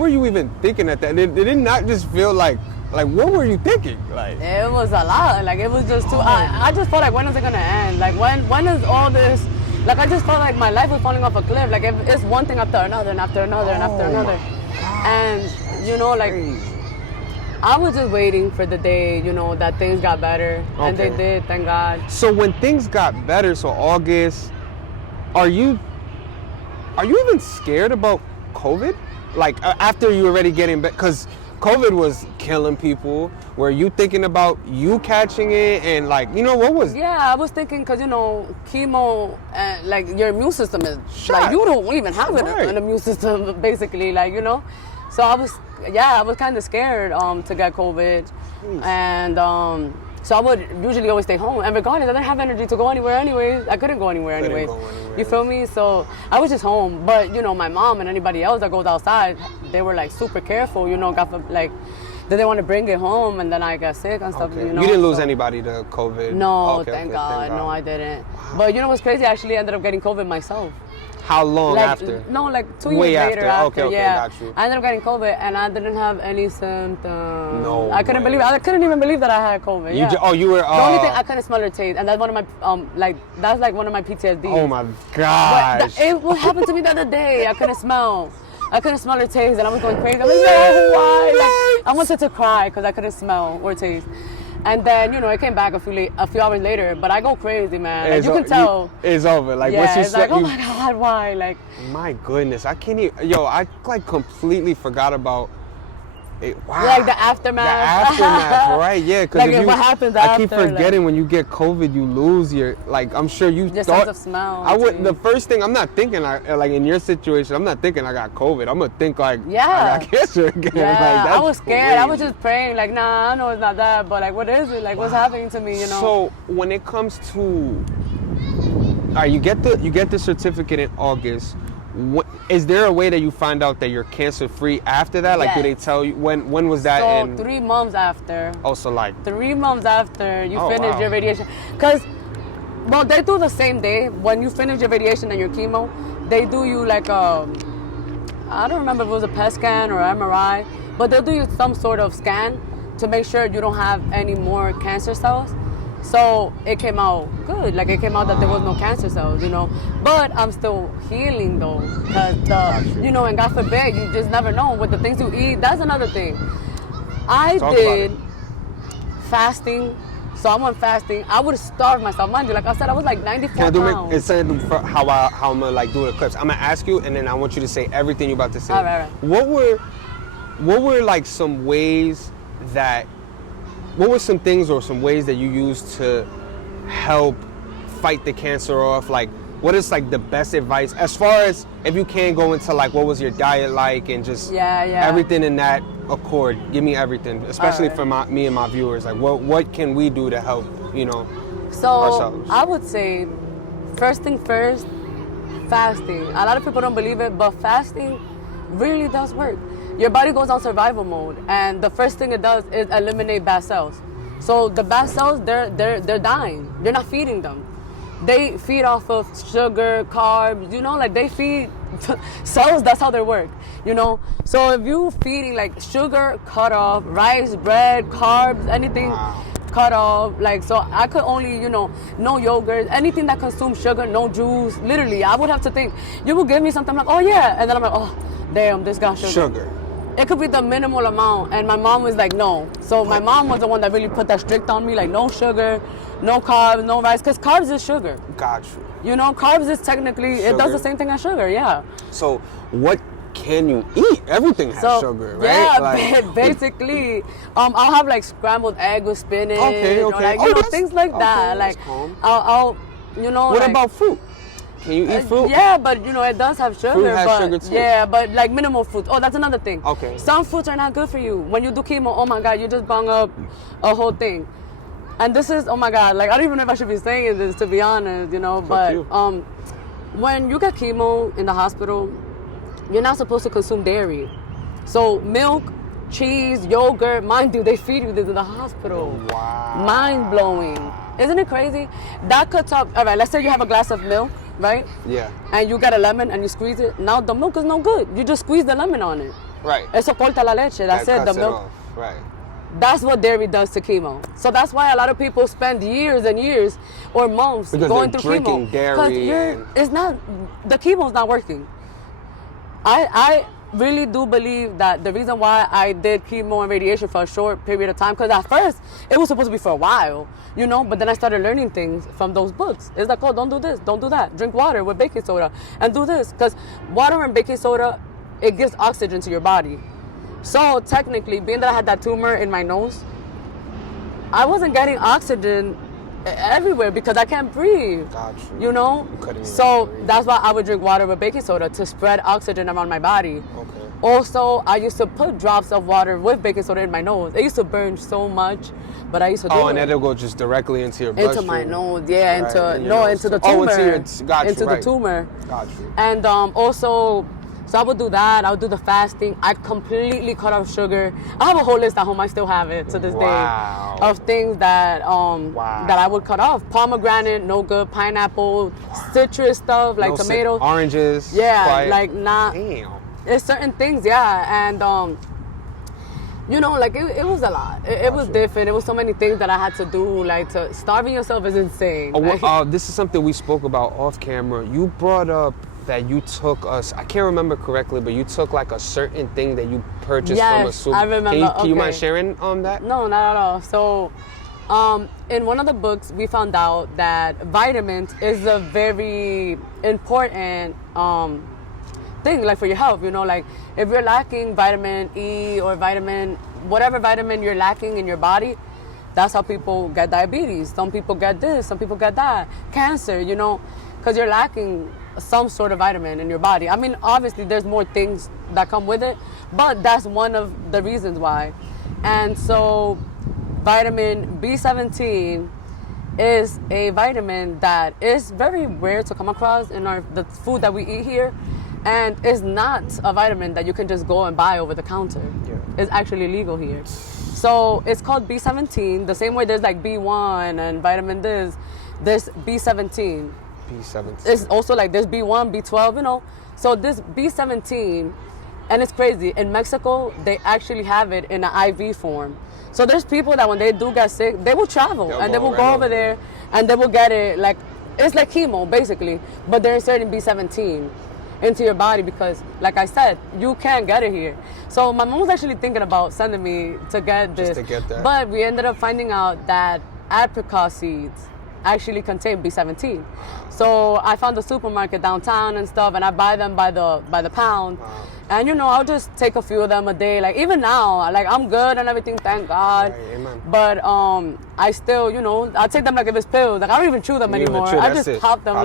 were you even thinking at that? Did it not just feel like what were you thinking? Like it was a lot. Like it was just too. I just felt like, when is it gonna end? Like when is all this? Like I just felt like my life was falling off a cliff. Like it's one thing after another and after another and after another, and like. Crazy. I was just waiting for the day, that things got better. And they did, thank God. So when things got better, so August, are you even scared about COVID? Like after you already getting back, because COVID was killing people. Were you thinking about you catching it and what was? Yeah, I was thinking because, chemo, like your immune system is, Shot. like you don't even have an immune system basically, So I was kind of scared to get COVID. Jeez. And so I would usually always stay home. And regardless, I didn't have energy to go anywhere anyways. I couldn't go anywhere anyways. You feel me? So I was just home. But, my mom and anybody else that goes outside, they were like super careful, they didn't want to bring it home, and then I got sick and stuff, You didn't lose anybody to COVID? No, thank God. No, I didn't. Wow. But what's crazy? I actually ended up getting COVID myself. How long after? No, like 2 years later. Okay, yeah. got you. I ended up getting COVID, and I didn't have any symptoms. No I couldn't believe it. I couldn't even believe that I had COVID. You were. The only thing, I couldn't smell or taste, and that's one of my that's like one of my PTSDs. Oh my gosh! What happened to me the other day? I couldn't smell. I couldn't smell or taste, and I was going crazy. I was like, why? I wanted to cry because I couldn't smell or taste. And then, it came back a few hours later, but I go crazy, man. Like, you can tell. It's over. Like, yeah, once you it's like, oh my God, why? Like, my goodness, I can't even, I completely forgot about it. Wow. Like the aftermath. The aftermath, right? Yeah, because what happens after? I keep forgetting when you get COVID, you lose your, I'm sure you your thought. sense of smell. The first thing, I'm not thinking, in your situation, I'm not thinking I got COVID. I'm going to think, I got cancer again. Yeah, that's I was scared. crazy. I was just praying, nah, I know it's not that, but what is it? What's happening to me, So when it comes to, you get the certificate in August. Is there a way that you find out that you're cancer free after that? Like, yes. Do they tell you when was that? So 3 months after. Also, 3 months after you finish wow. your radiation, because they do the same day when you finish your radiation and your chemo. They do you I don't remember if it was a PET scan or MRI, but they'll do you some sort of scan to make sure you don't have any more cancer cells. So it came out good. Like, it came out that there was no cancer cells, you know. But I'm still healing though, because you know, and God forbid, you just never know with the things you eat. That's another thing. I did fasting. So I went fasting. I would starve myself. Mind you, like I said, I was like 94 pounds. Instead of how I'm gonna like do the clips, I'm gonna ask you, and then I want you to say everything you're about to say. All right. What were like some ways that? What were some things or some ways that you used to help fight the cancer off? Like, what is like the best advice as far as if you can go into like what was your diet like and just everything in that accord? Give me everything, especially for me and my viewers. Like, what can we do to help, you know, ourselves? I would say, first thing first, fasting. A lot of people don't believe it, but fasting really does work. Your body goes on survival mode, and the first thing it does is eliminate bad cells. So the bad cells, they're dying. You're not feeding them. They feed off of sugar, carbs, you know, like they feed cells. That's how they work, you know. So if you feeding like sugar, cut off, rice, bread, carbs, anything cut off. Like, so I could only, you know, no yogurt, anything that consumes sugar, no juice. Literally, I would have to think, you would give me something, I'm like, oh yeah, and then I'm like, oh damn, this got sugar. It could be the minimal amount, and my mom was like, no. So my mom was the one that really put that strict on me, like no sugar, no carbs, no rice, because carbs is sugar. Got you. You know, carbs is technically, it does the same thing as sugar, yeah. So what can you eat? Everything has sugar, right? Yeah, like, basically, I'll have like scrambled egg with spinach, or like, you know, things like that. Like, I'll, you know. What like, about fruit? Can you eat fruit? Yeah, but you know, it does have sugar. Fruit has but, sugar too. Yeah, but like minimal fruit. Oh, that's another thing. Okay. Some fruits are not good for you. When you do chemo, oh my God, you just bung up a whole thing. And this is, oh my God, like I don't even know if I should be saying this, to be honest, you know, but when you get chemo in the hospital, you're not supposed to consume dairy. So milk, cheese, yogurt, mind you, they feed you this in the hospital. Wow. Mind blowing. Isn't it crazy? That cuts up, all right, let's say you have a glass of milk, right? Yeah. And you get a lemon and you squeeze it. Now the milk is no good. You just squeeze the lemon on it. Right. Eso corta la leche. That's it. The milk. Right. That's what dairy does to chemo. So that's why a lot of people spend years and years or months going through chemo. Dairy. It's not, the chemo's not working. I really do believe that the reason why I did chemo and radiation for a short period of time, because at first it was supposed to be for a while, you know, but then I started learning things from those books. It's like, oh, don't do this, don't do that. Drink water with baking soda and do this, because water and baking soda, it gives oxygen to your body. So technically, being that I had that tumor in my nose, I wasn't getting oxygen everywhere because I can't breathe. Got you know? So that's why I would drink water with baking soda to spread oxygen around my body. Okay. Also, I used to put drops of water with baking soda in my nose. It used to burn so much, but I used to do it. Oh, and then it'll go just directly into your bloodstream. Into my nose, yeah, right, into the tumor. Into the tumor. Got you. And also, so I would do that. I would do the fasting. I completely cut off sugar. I have a whole list at home. I still have it to this day of things that that I would cut off. Pomegranate, no good. Pineapple, citrus stuff like tomatoes, oranges. Yeah, like not. Damn. It's certain things, yeah, and you know, like it was a lot. It was different. It was so many things that I had to do. Like, starving yourself is insane. This is something we spoke about off camera. You brought up that you took us, I can't remember correctly, but you took like a certain thing that you purchased from a super. I remember. Can you mind sharing that? No, not at all. So, in one of the books, we found out that vitamins is a very important thing, like for your health. You know, like if you're lacking vitamin E or whatever vitamin you're lacking in your body, that's how people get diabetes. Some people get this, some people get that, cancer. You know, because you're lacking some sort of vitamin in your body. I mean, obviously there's more things that come with it, but that's one of the reasons why. And so vitamin B17 is a vitamin that is very rare to come across in the food that we eat here, and it's not a vitamin that you can just go and buy over the counter. It's actually legal here. So it's called B17, the same way there's like B1 and vitamin this, there's B17. B17. It's also like there's B1, B12, you know. So this B17 And it's crazy. In Mexico, they actually have it in an IV form. So there's people that when they do get sick, they will travel and they will go over there and they will get it like, it's like chemo basically, but they're inserting B17 into your body because, like I said, you can't get it here. So my mom was actually thinking about sending me to get this. Just to get that. But we ended up finding out that apricot seeds actually contain B17. So I found a supermarket downtown and stuff, and I buy them by the pound. Wow. And I'll just take a few of them a day. Like even now, like I'm good and everything, thank God. Right, amen. But I still, I take them like if it's pills. Like I don't even chew them anymore. I just pop them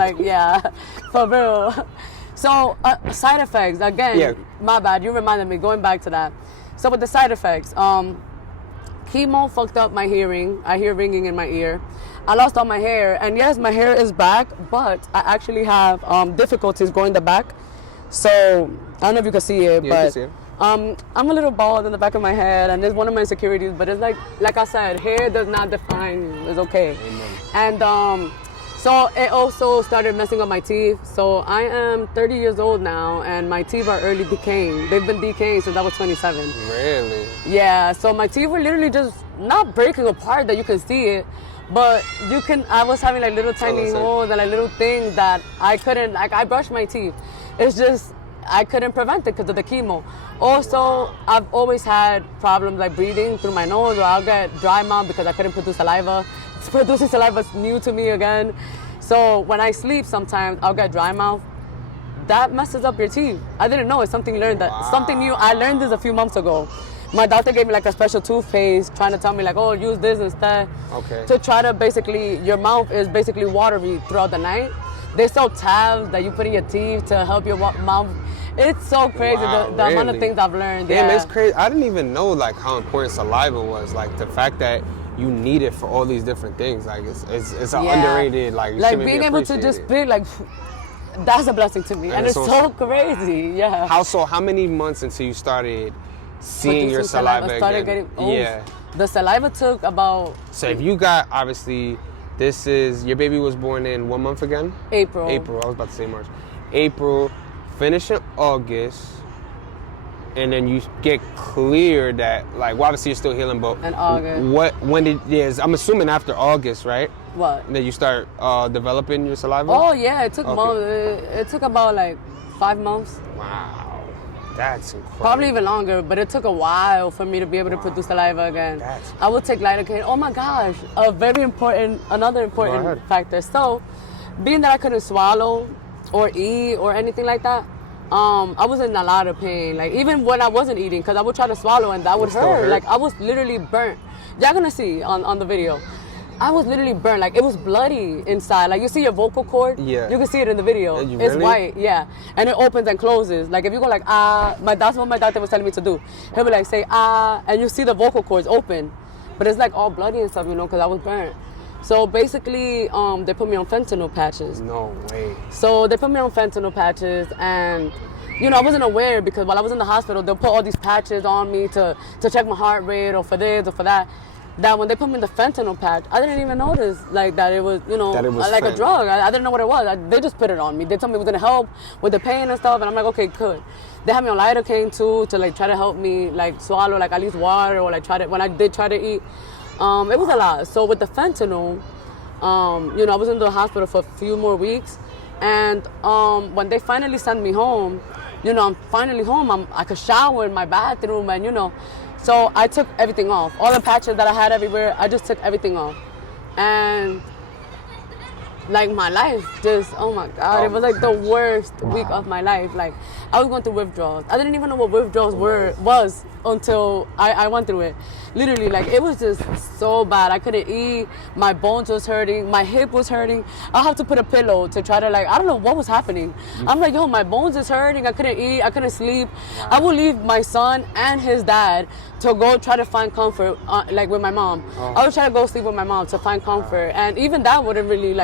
for real. So side effects, again, my bad, you reminded me, going back to that. So with the side effects, chemo fucked up my hearing. I hear ringing in my ear. I lost all my hair, and yes, my hair is back, but I actually have difficulties growing the back. So I don't know if you can see it, but I can see it. I'm a little bald in the back of my head, and it's one of my insecurities. But it's like I said, hair does not define you. It's okay. Amen. And so it also started messing up my teeth. So I am 30 years old now, and my teeth are early decaying. They've been decaying since I was 27. Really? Yeah. So my teeth were literally just not breaking apart that you can see it. But I was having like little tiny holes and like little things that I couldn't, like I brushed my teeth. It's just, I couldn't prevent it because of the chemo. Also, I've always had problems like breathing through my nose, or I'll get dry mouth because I couldn't produce saliva. Producing saliva is new to me again. So when I sleep sometimes, I'll get dry mouth. That messes up your teeth. I didn't know, it's something learned, something new. I learned this a few months ago. My doctor gave me like a special toothpaste, trying to tell me like, oh, use this instead. Okay. To try to basically, your mouth is basically watery throughout the night. They sell tabs that you put in your teeth to help your mouth. It's so crazy, the amount of things I've learned. Damn, it's crazy. I didn't even know like how important saliva was. Like the fact that you need it for all these different things. Like it's an underrated, like being able to just spit, like that's a blessing to me. And it's so crazy, yeah. How many months until you started seeing your saliva again? The saliva took about... So if you got, obviously, your baby was born in what month again? April. I was about to say March. April, finish in August, and then you get clear that, like, well, obviously you're still healing, but... In August. I'm assuming after August, right? What? And then you start developing your saliva? Oh, yeah, it took months. It took about, like, 5 months. Wow. That's incredible. Probably even longer, but it took a while for me to be able to produce saliva again. I would take lidocaine. Oh my gosh, another important factor. So, being that I couldn't swallow or eat or anything like that, I was in a lot of pain. Like even when I wasn't eating, because I would try to swallow and that would hurt. Like I was literally burnt. Y'all gonna see on the video. I was literally burnt, like it was bloody inside. Like you see your vocal cord, you can see it in the video. It's white, and it opens and closes. Like if you go like that's what my doctor was telling me to do. He'll be like say and you see the vocal cords open, but it's like all bloody and stuff, because I was burnt. So basically, they put me on fentanyl patches. No way. So they put me on fentanyl patches, and I wasn't aware because while I was in the hospital, they'll put all these patches on me to check my heart rate or for this or for that. That when they put me in the fentanyl patch, I didn't even notice like that it was, like a drug. I didn't know what it was. They just put it on me. They told me it was gonna help with the pain and stuff, and I'm like, okay, good. They had me on lidocaine too to like try to help me like swallow like at least water or like when I did try to eat. It was a lot. So with the fentanyl, I was in the hospital for a few more weeks, and when they finally sent me home, I'm finally home. I could shower in my bathroom, and so I took everything off. All the patches that I had everywhere, I just took everything off. And like my life just, oh my God, it was like the worst week of my life. Like I was going through withdrawals. I didn't even know what withdrawals was until I went through it. Literally, like it was just so bad. I couldn't eat. My bones was hurting. My hip was hurting. I have to put a pillow to try to I don't know what was happening. I'm like, yo, my bones is hurting. I couldn't eat. I couldn't sleep. I would leave my son and his dad to go try to find comfort, like with my mom. I would try to go sleep with my mom to find comfort. And even that wouldn't really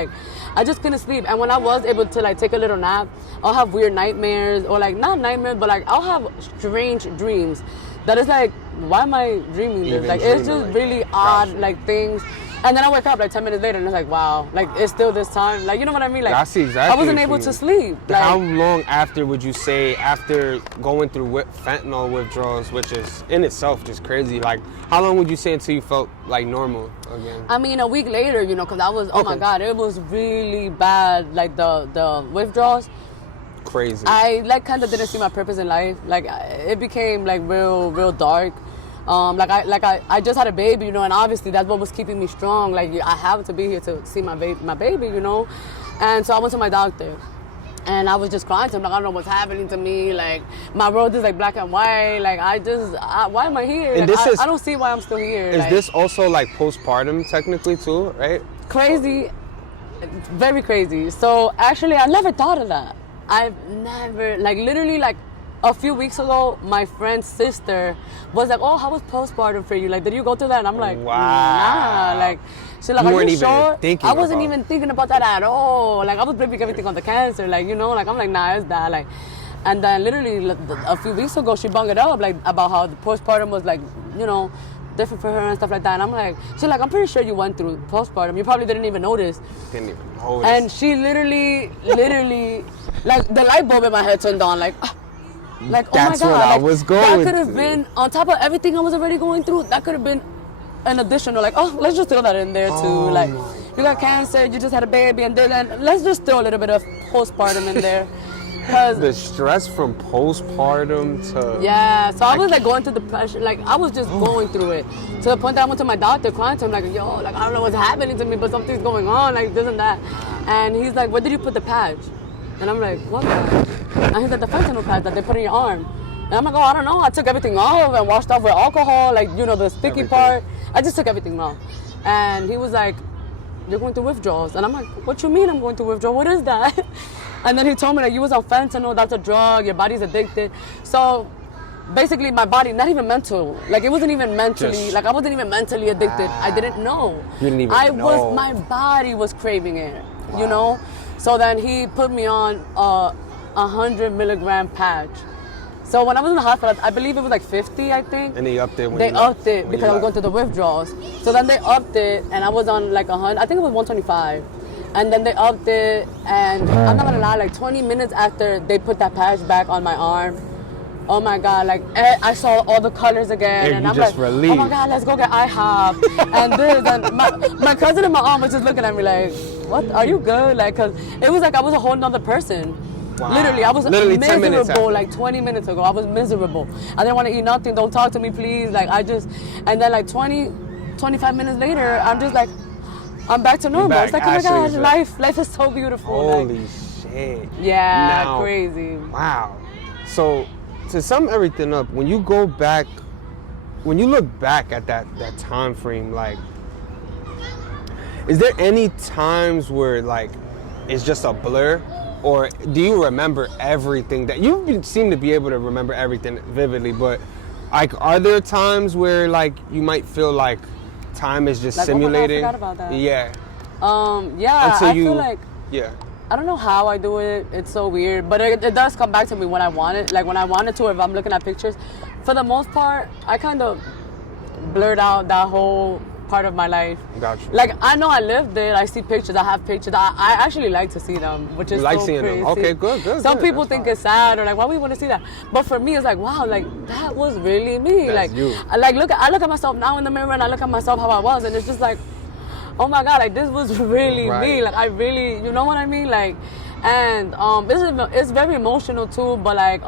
I just couldn't sleep. And when I was able to take a little nap, I'll have weird nightmares or not nightmares, but I'll have strange dreams. That is why am I dreaming this? It's just really odd, things. And then I wake up like 10 minutes later and it's like, wow, like it's still this time. Like, you know what I mean? Like, I see exactly I wasn't what you able mean. to sleep. Like, How long after would you say, after going through fentanyl withdrawals, which is in itself just crazy, like how long would you say until you felt like normal again? I mean, a week later, you know, because I was, oh my Okay. God, it was really bad, like the withdrawals. Crazy. I like kind of didn't see my purpose in life. Like it became like real dark. I just had a baby, you know, and obviously that's what was keeping me strong. Like I have to be here to see my baby, you know. And so I went to my doctor, and I was just crying to him, like I don't know what's happening to me. Like my world is like black and white. Like why am I here? And Like, this I don't see why I'm still here. Is like, this also like postpartum technically too, right? crazy? Very crazy. So actually, I never thought of that. I've never, like literally like a few weeks ago, my friend's sister was like, oh, how was postpartum for you? Like, did you go through that? And I'm like, Wow. nah. Like, she's like, You are weren't you even sure? thinking I wasn't about even thinking about that at all. Like, I was blaming everything on the cancer. Like, you know, like, I'm like, nah, it's that. Like, and then literally a few weeks ago, she brought it up, like, about how the postpartum was like, you know, different for her and stuff like that. And I'm like, she's like, I'm pretty sure you went through postpartum. You probably didn't even notice. Didn't even notice. And she literally, like the light bulb in my head turned on. Like, oh That's my God. what I like, was going That could have to. been, on top of everything I was already going through, that could have been an additional, like, oh, let's just throw that in there too. Oh Like, my you got cancer, you just had a baby, and then let's just throw a little bit of postpartum in there. Cause The stress from postpartum to yeah, so I was like going through depression, like I was just going through it to the point that I went to my doctor crying to him like, yo, like I don't know what's happening to me, but something's going on, like this and that. And he's like, where did you put the patch? And I'm like, what patch? And he's like, the fentanyl patch that they put in your arm. And I'm like, oh, I don't know. I took everything off and washed off with alcohol, like, you know, the sticky Everything. part. I just took everything off. And he was like, you're going through withdrawals. And I'm like, what you mean I'm going through withdrawal? What is that? And then he told me that you was on fentanyl, that's a drug, your body's addicted. So basically my body, not even mental, like it wasn't even mentally, Just- like I wasn't even mentally addicted. I didn't know. You didn't even know. My body was craving it, you know? So then he put me on a 100 milligram patch. So when I was in the hospital, I believe it was like 50, I think. and they upped it when They you upped left. it When because you I was going left. through the withdrawals. So then they upped it, and I was on like 100. I think it was 125. And then they upped it, and I'm not gonna lie, like 20 minutes after they put that patch back on my arm, oh my God, like I saw all the colors again, And and you I'm just like, relieved. oh my God, let's go get IHOP and this. And my cousin and my aunt was just looking at me like, what? Are you good? Like, cause it was like I was a whole nother person. Wow. Literally, I was Literally 10 minutes miserable after. like 20 minutes ago. I was miserable. I didn't want to eat nothing. Don't talk to me, please. Like, and then like 25 minutes later, I'm just like, I'm back to normal. back. It's like, oh my Ashley's gosh, life is so beautiful. Like, Holy shit. yeah, Now- crazy. Wow. So to sum everything up, when you look back at that time frame, like, is there any times where like it's just a blur? Or do you remember everything that you seem to be able to remember everything vividly, but like are there times where like you might feel like time is just Like, oh my God, I simulating? forgot about that. Yeah. Yeah, Until I you feel like, yeah. I don't know how I do it. It's so weird, but it does come back to me when I want it. Like when I wanted to, or if I'm looking at pictures. For the most part, I kind of blurred out that whole part of my life. Gotcha. Like I know I lived it. I see pictures. I have pictures. I actually like to see them, which is You like so seeing crazy. them. Okay, good. Some good. people That's think fine. it's sad or like, why we want to see that? But for me, it's like, wow, like that was really me. That's like, you. I look at myself now in the mirror and I look at myself how I was, and it's just like, oh my God, like this was really Right. me. Like I really, you know what I mean? Like, and it's very emotional too. But like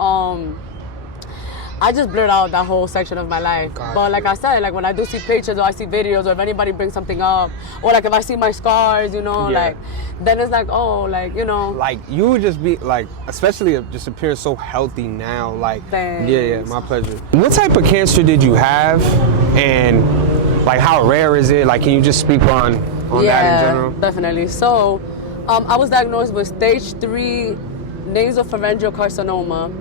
I just blurred out that whole section of my life. Gotcha. But like I said, like when I do see pictures or I see videos or if anybody brings something up, or like if I see my scars, you know, Yeah. like then it's like, oh, like, you know. Like you would just be like, especially just appear so healthy now. Like, Thanks. yeah, my pleasure. What type of cancer did you have, and like how rare is it? Like, can you just speak on that in general? Definitely. So, I was diagnosed with stage 3 nasopharyngeal carcinoma.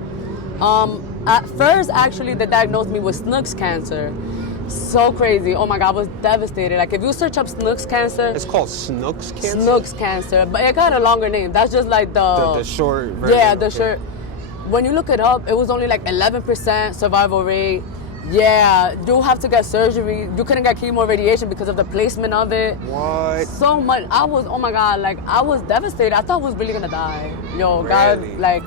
At first, actually, they diagnosed me with Snooks cancer. So crazy. Oh my God, I was devastated. Like, if you search up Snooks cancer, It's called Snooks cancer. Snooks cancer, but it got a longer name. That's just like The short version. yeah, the okay. short. When you look it up, it was only like 11% survival rate. Yeah, you have to get surgery. You couldn't get chemo or radiation because of the placement of it. What? So much. I was, oh my God, like, I was devastated. I thought I was really gonna die. Yo, Really? God, like,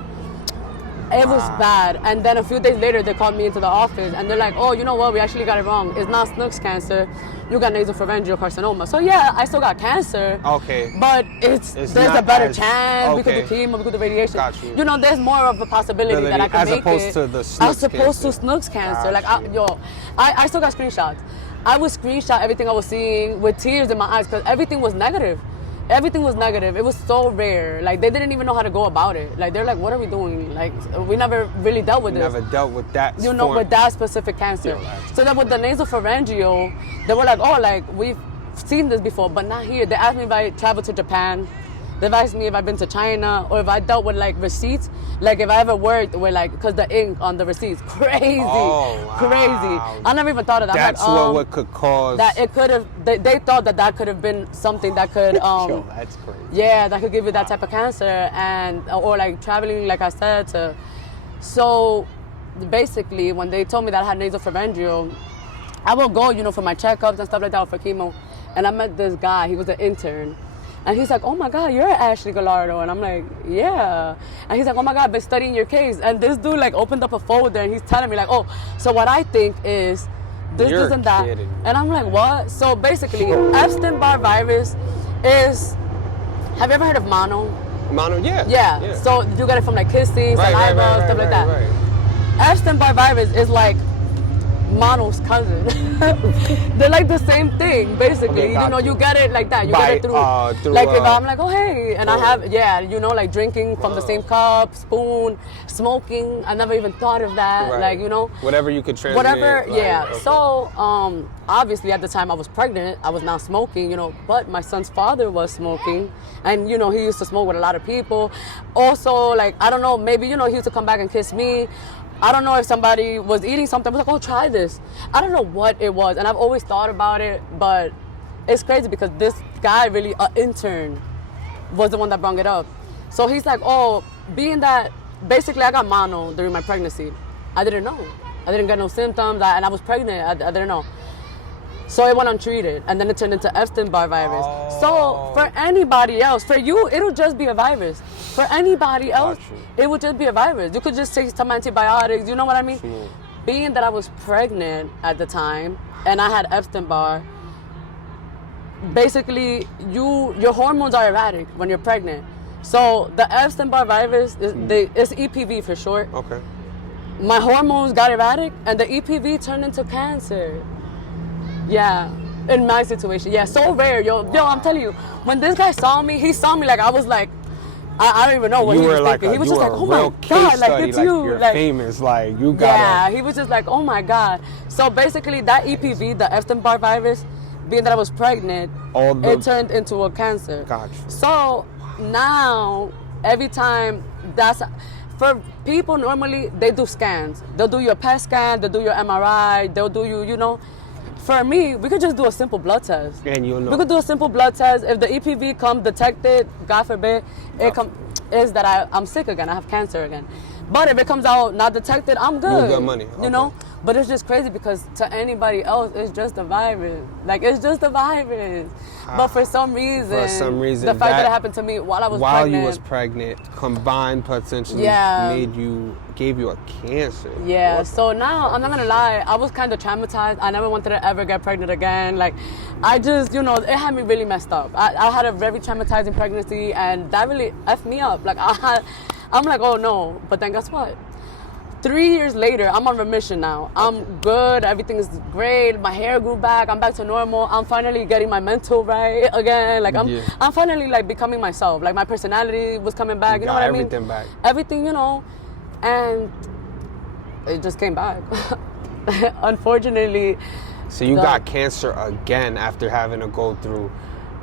it was Wow. bad. And then a few days later, they called me into the office and they're like, oh, you know what? We actually got it wrong. It's not Snooks cancer. You got nasopharyngeal carcinoma. So yeah, I still got cancer. Okay. But It's there's not a better as- chance. We could do okay. chemo, we could do radiation. Got you. You know, there's more of a possibility that I can As make opposed it. to the As Snooks opposed to cancer. Snooks cancer. Got Like, you. I still got screenshots. I would screenshot everything I was seeing with tears in my eyes because everything was negative. Everything was negative. It was so rare. Like, they didn't even know how to go about it. Like, they're like, what are we doing? Like, we never really dealt with this. Never dealt with that. You know, form. with that specific cancer. Yeah, right. So then with the nasopharyngeal, they were like, oh, like, we've seen this before, but not here. They asked me if I traveled to Japan. They've asked me if I've been to China or if I dealt with, like, receipts. Like, if I ever worked with, like, because the ink on the receipts, crazy. Oh, wow. Crazy. I never even thought of that. That's I'm like, what could cause. that it could have, they thought that could have been something that could, Yo, that's crazy. yeah, that could give you that type of cancer, and or like traveling, like I said, to. So basically, when they told me that I had nasopharyngeal, I would go, you know, for my checkups and stuff like that, for chemo, and I met this guy. He was an intern, and he's like, "Oh my God, you're Ashley Gallardo," and I'm like, "Yeah," and he's like, "Oh my God, I've been studying your case," and this dude like opened up a folder and he's telling me like, "Oh, so what I think is." This, You're this, and that. kidding me. And I'm like, what? So basically, Epstein-Barr virus is. Have you ever heard of mono? Mono, yeah. Yeah. So you get it from like kissing, Right, right, saliva, right, stuff like right, that. right. Epstein-Barr virus is like mono's cousin. They're like the same thing, basically. Okay, got you know, you. you get it like that. You By, get it through, like if I'm like, oh hey, and I oh. have, yeah, you know, like drinking from the same cup, spoon, smoking. I never even thought of that. Right. Like, you know. Whatever you could transmit. Whatever, like, yeah. okay. So, obviously at the time I was pregnant, I was not smoking, you know, but my son's father was smoking. And, you know, he used to smoke with a lot of people. Also, like, I don't know, maybe, you know, he used to come back and kiss me. I don't know if somebody was eating something. I was like, oh, try this. I don't know what it was. And I've always thought about it, but it's crazy because this guy really, an intern, was the one that brought it up. So he's like, oh, being that, basically I got mono during my pregnancy. I didn't know. I didn't get no symptoms, and I was pregnant. I didn't know. So it went untreated, and then it turned into Epstein-Barr virus. Oh. So for anybody else, for you, it'll just be a virus. For anybody else, it would just be a virus. You could just take some antibiotics, you know what I mean? True. Being that I was pregnant at the time, and I had Epstein-Barr, basically your hormones are erratic when you're pregnant. So the Epstein-Barr virus, it's EPV for short. Okay. My hormones got erratic, and the EPV turned into cancer. Yeah, in my situation. Yeah, so rare, yo. Yo, I'm telling you, when this guy saw me, he saw me like I was like, I don't even know what You he was were like thinking. He was just like, oh my real God, case like study, it's like you. You're Like, famous, like you got. yeah, he was just like, oh my God. So basically, that EPV, the Epstein-Barr virus, being that I was pregnant, it turned into a cancer. Gotcha. So now, every time for people normally, they do scans. They'll do your PET scan, they'll do your MRI, they'll do you know. For me, we could just do a simple blood test. And you'll know. We could do a simple blood test. If the EPV come detected, God forbid, is that I'm sick again. I have cancer again. But if it comes out not detected, I'm good. You got money. You know? But it's just crazy because to anybody else, it's just a virus. Like, it's just a virus. But for some reason, the fact that it happened to me while I was pregnant. While you was pregnant, combined potentially gave you a cancer. Yeah, so now, I'm not gonna lie, I was kind of traumatized. I never wanted to ever get pregnant again. Like, I just, you know, it had me really messed up. I had a very traumatizing pregnancy, and that really effed me up. Like, I'm like, oh no. But then guess what? 3 years later, I'm on remission now. I'm good, everything is great, my hair grew back, I'm back to normal. I'm finally getting my mental right again. Like, I'm finally, like, becoming myself. Like, my personality was coming back, you know what I mean? Everything back. Everything, you know, and it just came back. Unfortunately. So you got cancer again after having to go through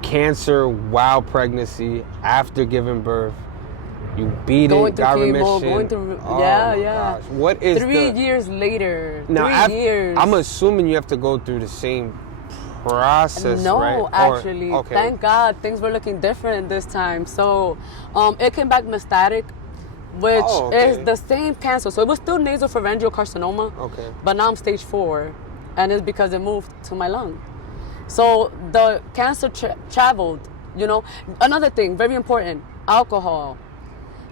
cancer while pregnancy, after giving birth. You beat going it, through got chemo, remission. going through, Oh yeah, my yeah. gosh. What is 3 years later? Now, 3 years. I'm assuming you have to go through the same process, no, right? actually, okay. Thank God, things were looking different this time. So, it came back metastatic, which okay. is the same cancer. So it was still nasopharyngeal carcinoma, Okay. but now I'm stage 4, and it's because it moved to my lung. So the cancer traveled, you know. Another thing, very important, alcohol.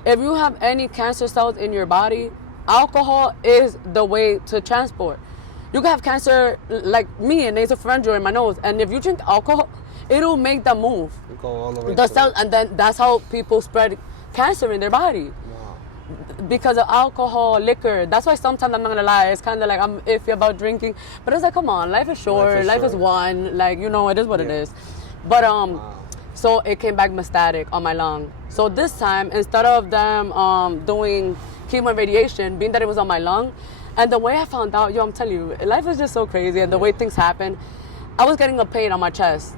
If you have any cancer cells in your body, alcohol is the way to transport. You can have cancer like me, and nasopharyngeal in my nose, and if you drink alcohol, it'll make them move. Go all the way. The cells, and then that's how people spread cancer in their body. Because of alcohol, liquor. That's why sometimes, I'm not gonna lie, it's kind of like I'm iffy about drinking. But it's like, come on, life is short, life is one. Like, you know, it is what it is. But so it came back metastatic on my lung. So this time, instead of them doing chemo and radiation, being that it was on my lung, and the way I found out, I'm telling you, life is just so crazy, and the way things happen, I was getting a pain on my chest.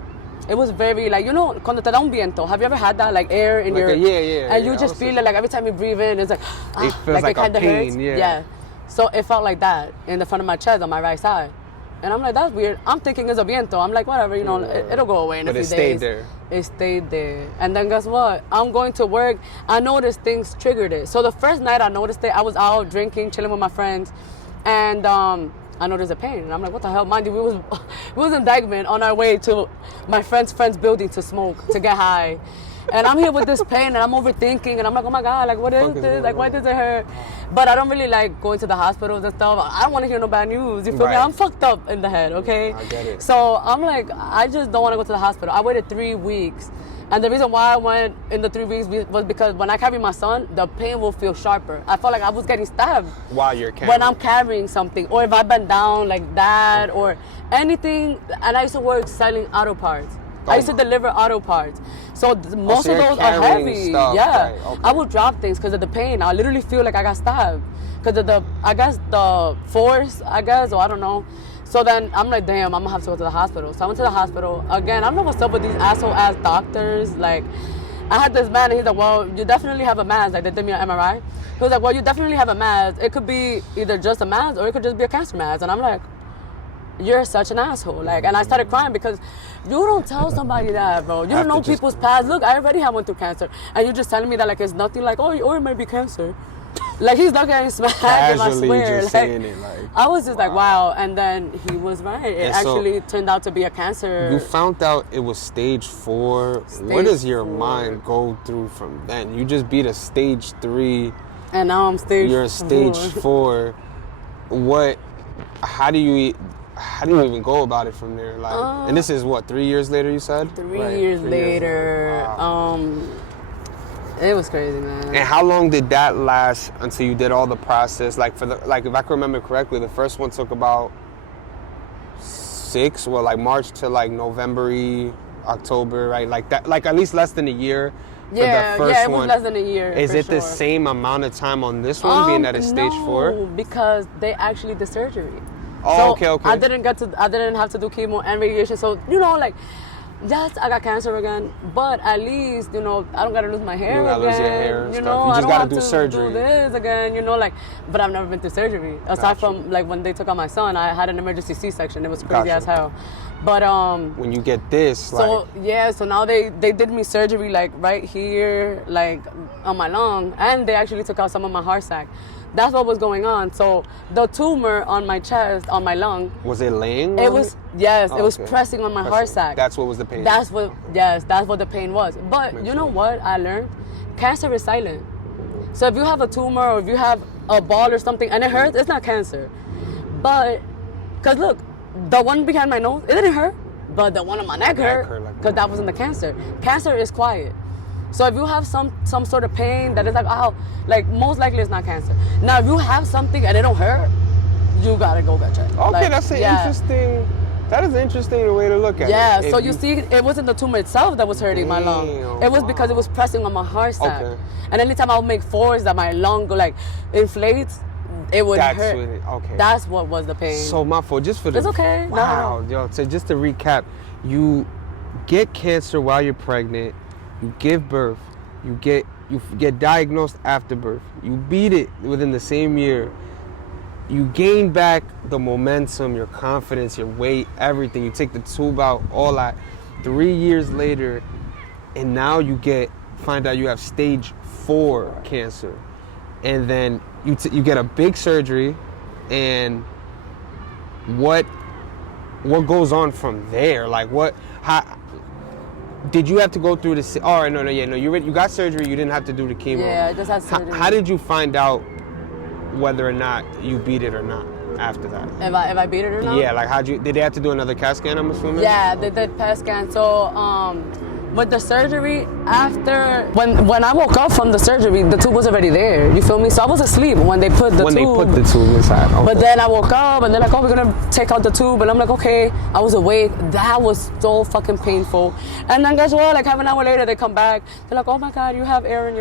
It was very like, you know, cuando te da un viento. Have you ever had that, like air in your... And you just feel it, like every time you breathe in, it's like... it feels like it a pain, hurts. yeah. So it felt like that in the front of my chest on my right side. And I'm like, that's weird. I'm thinking it's a viento. I'm like, whatever, you know, it'll go away in a few days. But it stayed there. It stayed there. And then guess what? I'm going to work. I noticed things triggered it. So the first night I noticed it, I was out drinking, chilling with my friends. And I noticed a pain. And I'm like, what the hell? Mind you, we was in Dykeman on our way to my friend's building to smoke, to get high. And I'm here with this pain, and I'm overthinking, and I'm like, oh my God, like, what is this? Like, why does it hurt? But I don't really like going to the hospitals and stuff. I don't want to hear no bad news. You feel me? I'm fucked up in the head, okay? I get it. So I'm like, I just don't want to go to the hospital. I waited 3 weeks. And the reason why I went in the 3 weeks was because when I carry my son, the pain will feel sharper. I felt like I was getting stabbed. While you're carrying. When I'm carrying something, or if I bend down like that, or anything. And I used to work selling auto parts. I used to deliver auto parts. So most of those are heavy. Stuff, yeah. right, okay. I would drop things because of the pain. I literally feel like I got stabbed. Because of the force, or I don't know. So then I'm like, damn, I'm gonna have to go to the hospital. So I went to the hospital. Again, I don't know what's up with these asshole-ass doctors. Like, I had this man, and he's like, well, you definitely have a mass. Like, they did me an MRI. He was like, well, you definitely have a mass. It could be either just a mass, or it could just be a cancer mass. And I'm like, you're such an asshole. Like, and I started crying because you don't tell somebody that, bro. You don't know people's past. Look, I already have went through cancer, and you're just telling me that like it's nothing. Like, or it might be cancer. Like, he's not getting smacked, and I swear. Just like, saying it, like, I was just like, wow. And then he was right. It actually turned out to be a cancer. You found out it was stage 4. What does your mind go through from then? You just beat a stage 3. And now I'm stage 4. You're stage 4. How do you even go about it from there? Like, and this is what, 3 years later, you said? 3 years later. Wow. It was crazy, man. And how long did that last until you did all the process? Like, if I can remember correctly, the first one took about March to like November, October, right? Like that, like at least less than a year. Yeah, for the first it was less than a year. Is it the same amount of time on this one, being that it's stage 4? No, because they actually did surgery. Oh, so okay. I didn't have to do chemo and radiation. So, you know, like, yes, I got cancer again, but at least, you know, I don't gotta lose my hair again. You gotta lose your hair and you stuff. know, You just I don't gotta have do to surgery. do this again, you know, like, but I've never been through surgery. Aside from, like, when they took out my son, I had an emergency C-section. It was crazy as hell. But, when you get this, so now they did me surgery, like, right here, like, on my lung, and they actually took out some of my heart sac. That's what was going on. So the tumor on my chest, on my lung. Was it laying? It was, yes, it was pressing on my heart sac. That's what was the pain. That's what the pain was. But you know what I learned? Cancer is silent. So if you have a tumor or if you have a ball or something and it hurts, it's not cancer. But, because look, the one behind my nose, it didn't hurt. But the one on my neck hurt because that wasn't the cancer. Cancer is quiet. So if you have some sort of pain that is like, oh, like most likely it's not cancer. Now if you have something and it don't hurt, you gotta go get checked. Okay, like, that's interesting. That is an interesting way to look at it. Yeah, so you see, it wasn't the tumor itself that was hurting my lung. It was because it was pressing on my heart sac. Okay. And anytime I would make force that my lung like inflates, it would hurt. That's what was the pain. So my fault, just for the... It's okay. Wow, yo. So just to recap, you get cancer while you're pregnant. You give birth, you get diagnosed after birth. You beat it within the same year. You gain back the momentum, your confidence, your weight, everything. You take the tube out, all that. 3 years later, and now you find out you have stage 4 cancer. and then you get a big surgery, and what goes on from there? Like how did you have to go through this? Oh no, you got surgery. You didn't have to do the chemo. Yeah, I just had surgery. How did you find out whether or not you beat it or not after that? If I beat it or not? Yeah, like did they have to do another CAT scan, I'm assuming? Yeah, they did PET scan. So with the surgery, after when I woke up from the surgery, the tube was already there. You feel me? So I was asleep when they put the tube. When they put the tube inside. Okay. But then I woke up and they're like, oh, we're gonna take out the tube. And I'm like, okay. I was awake. That was so fucking painful. And then guess what? Like half an hour later, they come back. They're like, oh my God, you have air in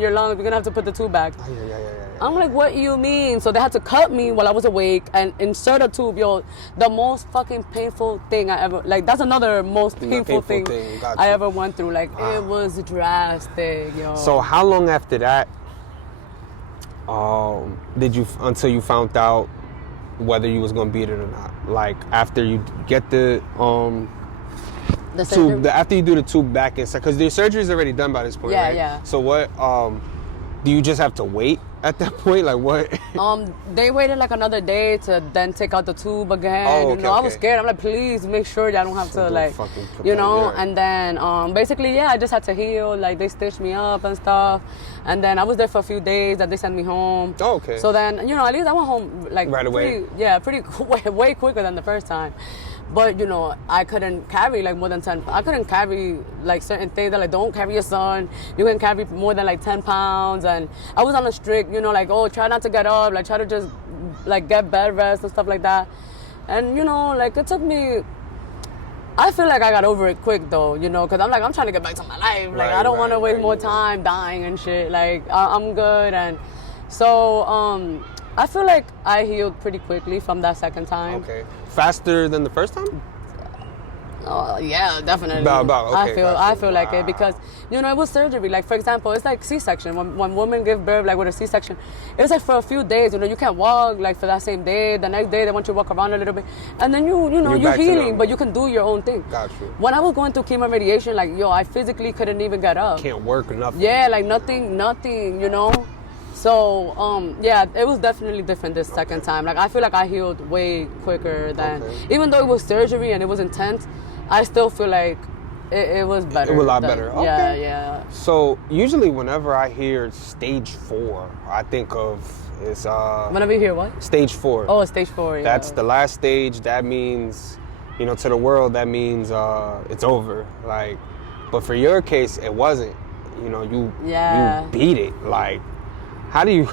your lungs. We're gonna have to put the tube back. Yeah. I'm like, what you mean? So they had to cut me while I was awake and insert a tube, yo. The most fucking painful thing I ever, like, that's another most painful thing I ever went through. Like, it was drastic, yo. So how long after that until you found out whether you was gonna beat it or not? Like, after you get the tube, after you do the tube back inside, because the surgery's already done by this point, right? Yeah. So what, do you just have to wait at that point? Like what? They waited like another day to then take out the tube again. Oh, okay, I was scared. I'm like, please make sure y'all don't have to and then basically, I just had to heal. Like they stitched me up and stuff. And then I was there for a few days that they sent me home. Oh, okay. So then, at least I went home like right away. Way quicker than the first time. But, I couldn't carry like more than 10. I couldn't carry like certain things that like, don't carry your son. You can carry more than like 10 pounds. And I was on a strict, like, oh, try not to get up. Like, try to just like get bed rest and stuff like that. And, like it took me, I feel like I got over it quick though, because I'm trying to get back to my life. Like, I don't want to waste more time dying and shit. Like, I'm good. And so, I feel like I healed pretty quickly from that second time. Okay. Faster than the first time? Yeah, definitely. Okay, I feel like it because, it was surgery. Like, for example, it's like C-section. When women give birth, like with a C-section, it's like for a few days, you can't walk like for that same day. The next day, they want you to walk around a little bit. And then you're healing, but you can do your own thing. Got you. When I was going through chemo radiation, like, I physically couldn't even get up. Can't work or nothing. Yeah, like nothing, So, it was definitely different this second time. Like, I feel like I healed way quicker than, even though it was surgery and it was intense, I still feel like it was better. It was a lot better. Okay. Yeah. So, usually whenever I hear stage 4, I think of is... Whenever you hear what? Stage 4. Oh, stage 4, yeah. That's the last stage. That means, to the world, that means it's over. Like, but for your case, it wasn't. You beat it. Like, how do you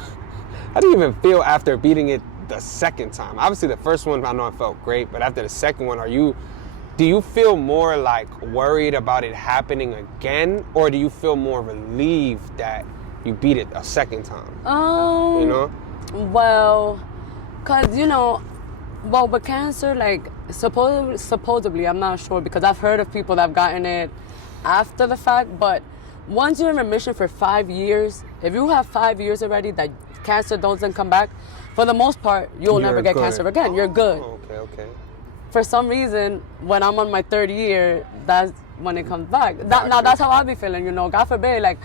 even feel after beating it the second time? Obviously, the first one, I know I felt great, but after the second one, do you feel more like worried about it happening again, or do you feel more relieved that you beat it a second time? Well, cause with cancer, like supposedly, I'm not sure because I've heard of people that have gotten it after the fact, but once you're in remission for 5 years, if you have 5 years already that cancer doesn't come back, for the most part, you'll never get cancer again. You're good. Okay. For some reason, when I'm on my third year, that's when it comes back. Now, that's how I be feeling, God forbid. Like,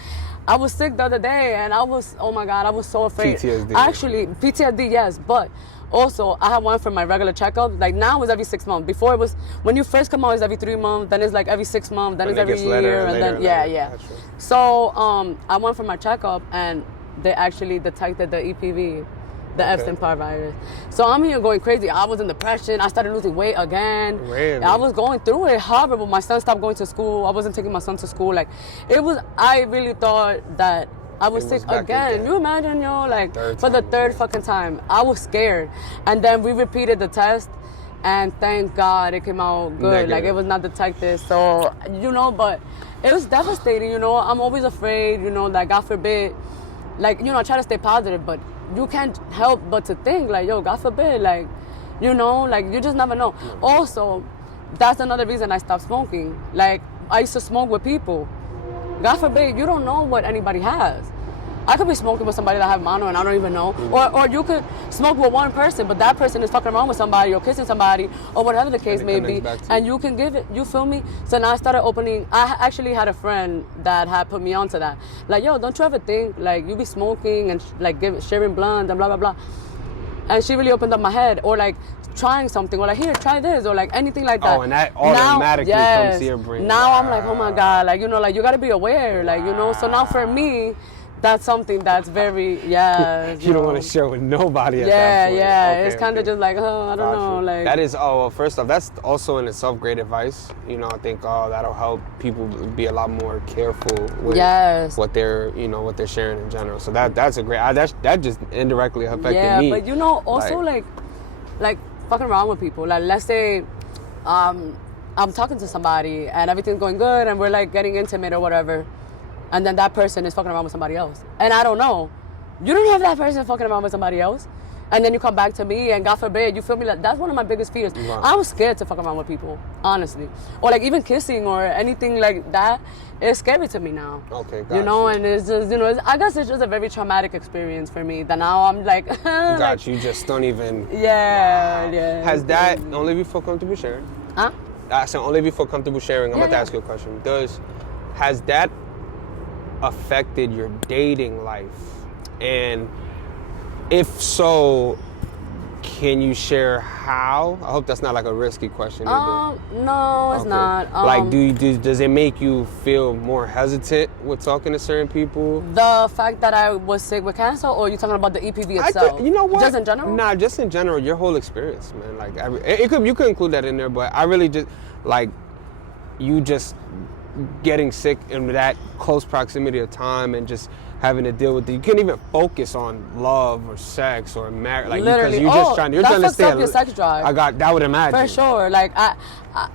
I was sick the other day, and I was, oh my God, I was so afraid. PTSD. Actually, PTSD, yes, but also, I have one for my regular checkup. Like, now it's every 6 months. Before, it was, when you first come out, it's every 3 months, then it's like every 6 months, then it's every year, and then, yeah. So, I went for my checkup, and they actually detected the EPV, the Epstein-Barr virus. So I'm here going crazy. I was in depression. I started losing weight again. Really? I was going through it horrible. My son stopped going to school. I wasn't taking my son to school. Like, it was, I really thought that I was sick again. You imagine, like, for the third fucking time. I was scared. And then we repeated the test, and thank God it came out good. Negative. Like, it was not detected. So, but it was devastating, I'm always afraid, that God forbid, like, I try to stay positive, but you can't help but to think, like, God forbid, like, like, you just never know. Also, that's another reason I stopped smoking. Like, I used to smoke with people. God forbid, you don't know what anybody has. I could be smoking with somebody that have mono and I don't even know. Or you could smoke with one person, but that person is fucking around with somebody or kissing somebody or whatever the case may be. And you can give it, you feel me? So now I started opening, I actually had a friend that had put me onto that. Like, yo, don't you ever think, like, you be smoking and like sharing blunt and blah, blah, blah. And she really opened up my head. Or like, trying something, or like, here, try this, or like anything like that. Oh, and that automatically comes to your brain. Now I'm like, oh my God, like, you know, like, you got to be aware, like, you know. So now for me, that's something that's very, you don't want to share with nobody at that point. Okay, it's kind of just like, oh, I don't know, like. That is, first off, that's also in itself great advice. You know, I think that'll help people be a lot more careful with what they're, you know, what they're sharing in general. So that's a great, that just indirectly affected me. Yeah, but you know, also like fucking around with people. Like, let's say I'm talking to somebody and everything's going good and we're like getting intimate or whatever, and then that person is fucking around with somebody else. And I don't know. You don't have that person fucking around with somebody else. And then you come back to me and God forbid, you feel me? Like, that's one of my biggest fears. Wow. I'm scared to fuck around with people, honestly. Or like even kissing or anything like that. It's scary to me now. Okay, gotcha. You know, and it's just, you know, I guess it's just a very traumatic experience for me that now I'm like... Got you, just don't even... Yeah. Has that, only if you feel comfortable sharing? Huh? I said only if you feel comfortable sharing. I'm about to ask you a question. Has that affected your dating life? And if so, can you share how? I hope that's not like a risky question either. No, it's not. Like, does it make you feel more hesitant with talking to certain people? The fact that I was sick with cancer, or are you talking about the EPV itself? You know what? Just in general? Nah, just in general, your whole experience, man. Like, you could include that in there, but I really just, like, you just getting sick in that close proximity of time and just having to deal with it. You can't even focus on love or sex or marriage, like, literally, because you're trying to stay. Up your sex drive. That would imagine. For sure. Like,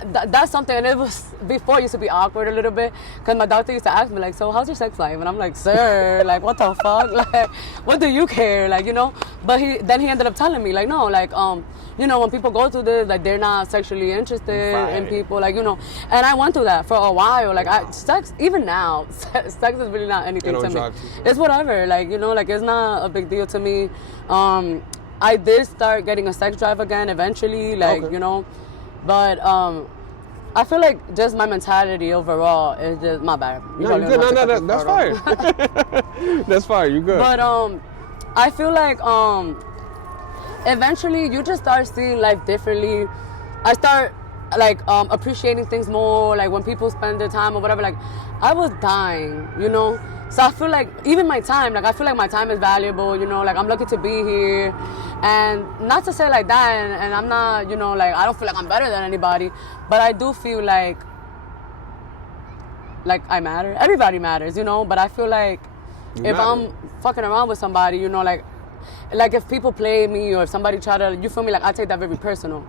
that's something, and it was, before it used to be awkward a little bit, because my doctor used to ask me, like, so how's your sex life? And I'm like, sir, like, what the fuck? Like, what do you care? Like, you know? But then he ended up telling me, like, no, like, you know, when people go through this, like, they're not sexually interested in people, like, you know. And I went through that for a while. Like, sex, even now, sex is really not anything to me. It's whatever, like, you know, like, it's not a big deal to me. I did start getting a sex drive again eventually, like, you know. But I feel like just my mentality overall is just, my bad. No, you're good. No, that's fine. That's fine, you're good. But I feel like eventually you just start seeing life differently. I start like appreciating things more, like when people spend their time or whatever. Like, I was dying, you know. So I feel like even my time, like, I feel like my time is valuable, you know, like, I'm lucky to be here. And not to say like that, and I'm not, you know, like, I don't feel like I'm better than anybody, but I do feel like I matter. Everybody matters, you know, but I feel like if I'm fucking around with somebody, you know, like if people play me or if somebody try to, you feel me, like, I take that very personal.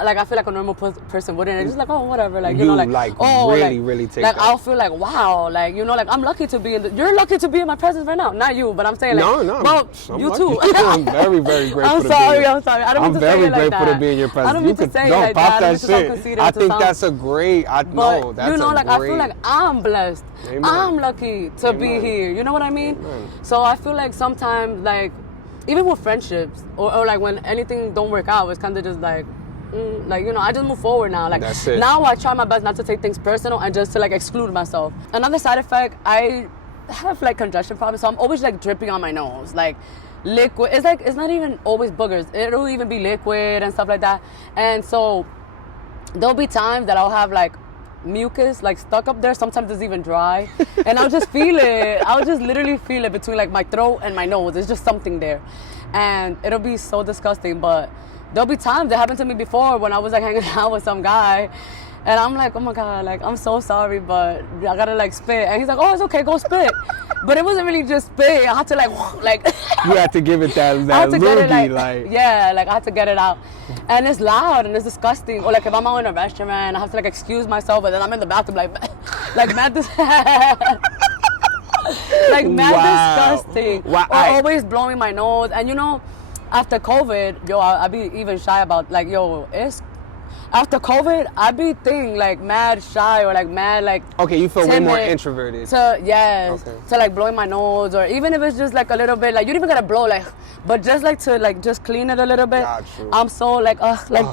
Like, I feel like a normal person wouldn't. It's just like, oh, whatever. Like, you know, like, oh, really take that. Like, I'll feel like, wow. Like, you know, like, I'm lucky to be you're lucky to be in my presence right now. Not you, but I'm saying, like, no, well, you too. I'm very, very grateful I'm sorry. I don't mean to say it like that. I'm very grateful to be in your presence. I don't mean to say it like that. That shit. I think that's a great, no, that's, you know, like, I feel like I'm blessed. Amen. I'm lucky to be here. You know what I mean? Amen. So I feel like sometimes, like, even with friendships or like when anything don't work out, it's kind of just like, like, you know, I just move forward now. Like, now I try my best not to take things personal and just to, like, exclude myself. Another side effect, I have, like, congestion problems, so I'm always, like, dripping on my nose, like, liquid. It's like, it's not even always boogers. It'll even be liquid and stuff like that. And so there'll be times that I'll have, like, mucus, like, stuck up there. Sometimes it's even dry. And I'll just feel it. I'll just literally feel it between, like, my throat and my nose. There's just something there. And it'll be so disgusting, but there'll be times that happened to me before when I was, like, hanging out with some guy, and I'm like, oh my God, like, I'm so sorry, but I gotta, like, spit. And he's like, oh, it's okay, go spit. But it wasn't really just spit. I had to, like you had to give it that loogie, like. Yeah, like, I had to get it out. And it's loud and it's disgusting. Or, like, if I'm out in a restaurant, I have to, like, excuse myself, and then I'm in the bathroom, like mad like, mad disgusting. Wow. Or always blowing my nose. And, you know, after COVID, yo, I be even shy about, like, yo, after COVID, I be like mad shy or like mad like. Okay, you feel way more timid introverted. To like blowing my nose, or even if it's just like a little bit, like you don't even gotta blow, like, but just like to like just clean it a little bit. I'm so like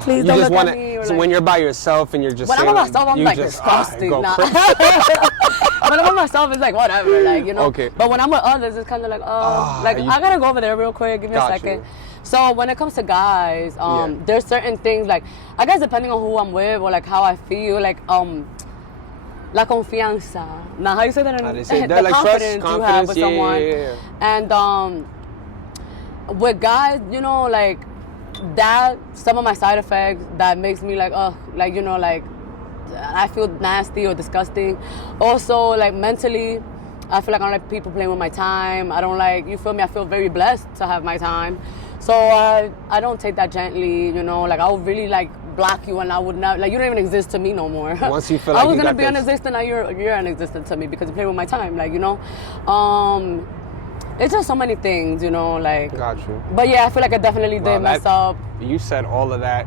please don't look at me. Or, so like, when you're by yourself and you're just when I'm by myself, I'm like disgusting. When I'm by myself, it's like whatever, like, you know. Okay. But when I'm with others, it's kind of like I gotta go over there real quick. Give me a second. So when it comes to guys, there's certain things like, I guess depending on who I'm with or like how I feel, like la confianza. Now, how you say that? The like confidence you have with someone. Yeah. And with guys, you know, like that, some of my side effects that makes me like, like, you know, like I feel nasty or disgusting. Also, like mentally, I feel like I don't like people playing with my time. I don't like, you feel me? I feel very blessed to have my time. So I don't take that gently, you know, like I would really like block you and I would not, like you don't even exist to me no more. Once you feel like I was you gonna got be this. non-existent, now you're non-existent to me because you play with my time, like, you know. It's just so many things, you know, like. Got you. But yeah, I feel like I definitely did mess up. You said all of that.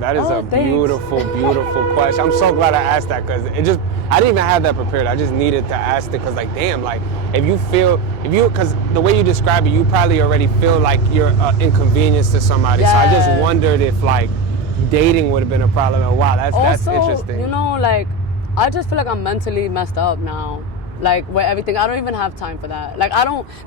That is a thanks. beautiful, beautiful question. I'm so glad I asked that because I didn't even have that prepared. I just needed to ask it because, like, damn, like, because the way you describe it, you probably already feel like you're inconvenience to somebody. Yeah. So I just wondered if, like, dating would have been a problem. And wow, that's interesting. You know, like, I just feel like I'm mentally messed up now. Like, with everything, I don't even have time for that. Like,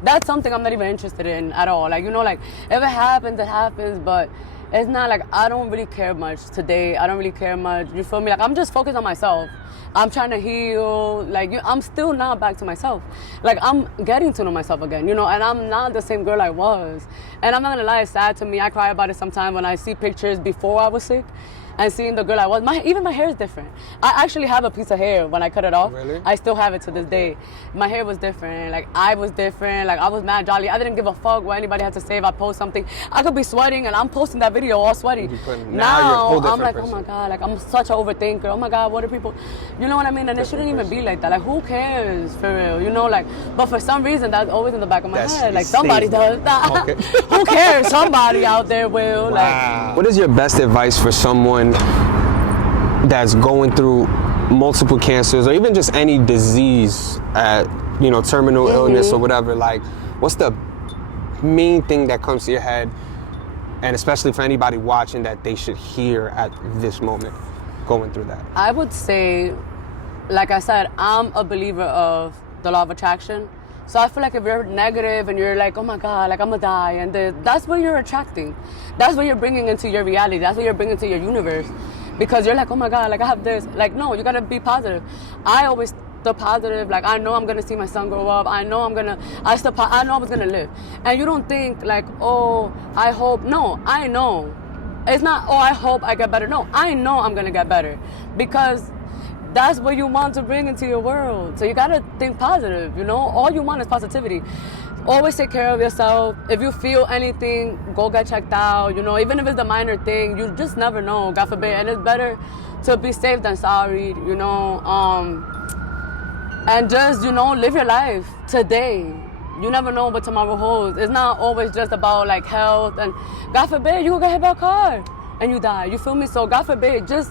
that's something I'm not even interested in at all. Like, you know, like, if it happens, it happens, but it's not like I don't really care much today. I don't really care much. You feel me? Like, I'm just focused on myself. I'm trying to heal. Like, I'm still not back to myself. Like, I'm getting to know myself again, you know, and I'm not the same girl I was. And I'm not gonna lie, it's sad to me. I cry about it sometimes when I see pictures before I was sick and seeing the girl I was. Even my hair is different. I actually have a piece of hair when I cut it off. Really? I still have it to this day. My hair was different. Like, I was different. Like, I was mad jolly. I didn't give a fuck what anybody had to say if I post something. I could be sweating and I'm posting that video all sweaty. Now I'm like, oh my God, like, I'm such an overthinker. Oh my God, what are people, you know what I mean? And it shouldn't even be like that. Like, who cares, for real? You know, like, but for some reason, that's always in the back of my head. Like, somebody does that. Okay. Who cares? Somebody out there will. Wow. Like, what is your best advice for someone that's going through multiple cancers or even just any disease, you know, terminal illness or whatever? Like, what's the main thing that comes to your head, and especially for anybody watching, that they should hear at this moment going through that? I would say, like I said, I'm a believer of the law of attraction. So I feel like if you're negative and you're like, oh my God, like I'm gonna die, and that's what you're attracting. That's what you're bringing into your reality. That's what you're bringing into your universe. Because you're like, oh my God, like I have this. Like, no, you gotta be positive. I always the positive, like I know I'm gonna see my son grow up. I know I know I was gonna live. And you don't think like, oh, I hope. No, I know. It's not, oh, I hope I get better. No, I know I'm gonna get better. Because that's what you want to bring into your world. So you gotta think positive, you know? All you want is positivity. Always take care of yourself. If you feel anything, go get checked out. You know, even if it's a minor thing, you just never know, God forbid. And it's better to be safe than sorry, you know. And just, you know, live your life today. You never know what tomorrow holds. It's not always just about like health, and God forbid you get hit by a car and you die. You feel me? So God forbid, just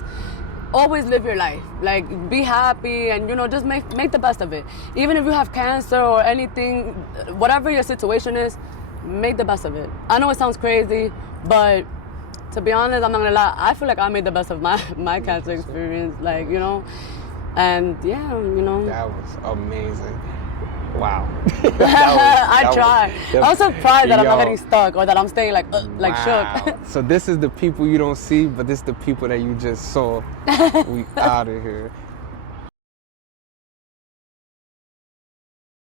always live your life. Like, be happy and, you know, just make the best of it. Even if you have cancer or anything, whatever your situation is, make the best of it. I know it sounds crazy, but to be honest, I'm not gonna lie, I feel like I made the best of my cancer experience. Like, you know, and yeah, you know. That was amazing. Wow. I tried. I'm surprised that I'm not getting stuck or that I'm staying like shook. So this is the people you don't see, but this is the people that you just saw. We out of here.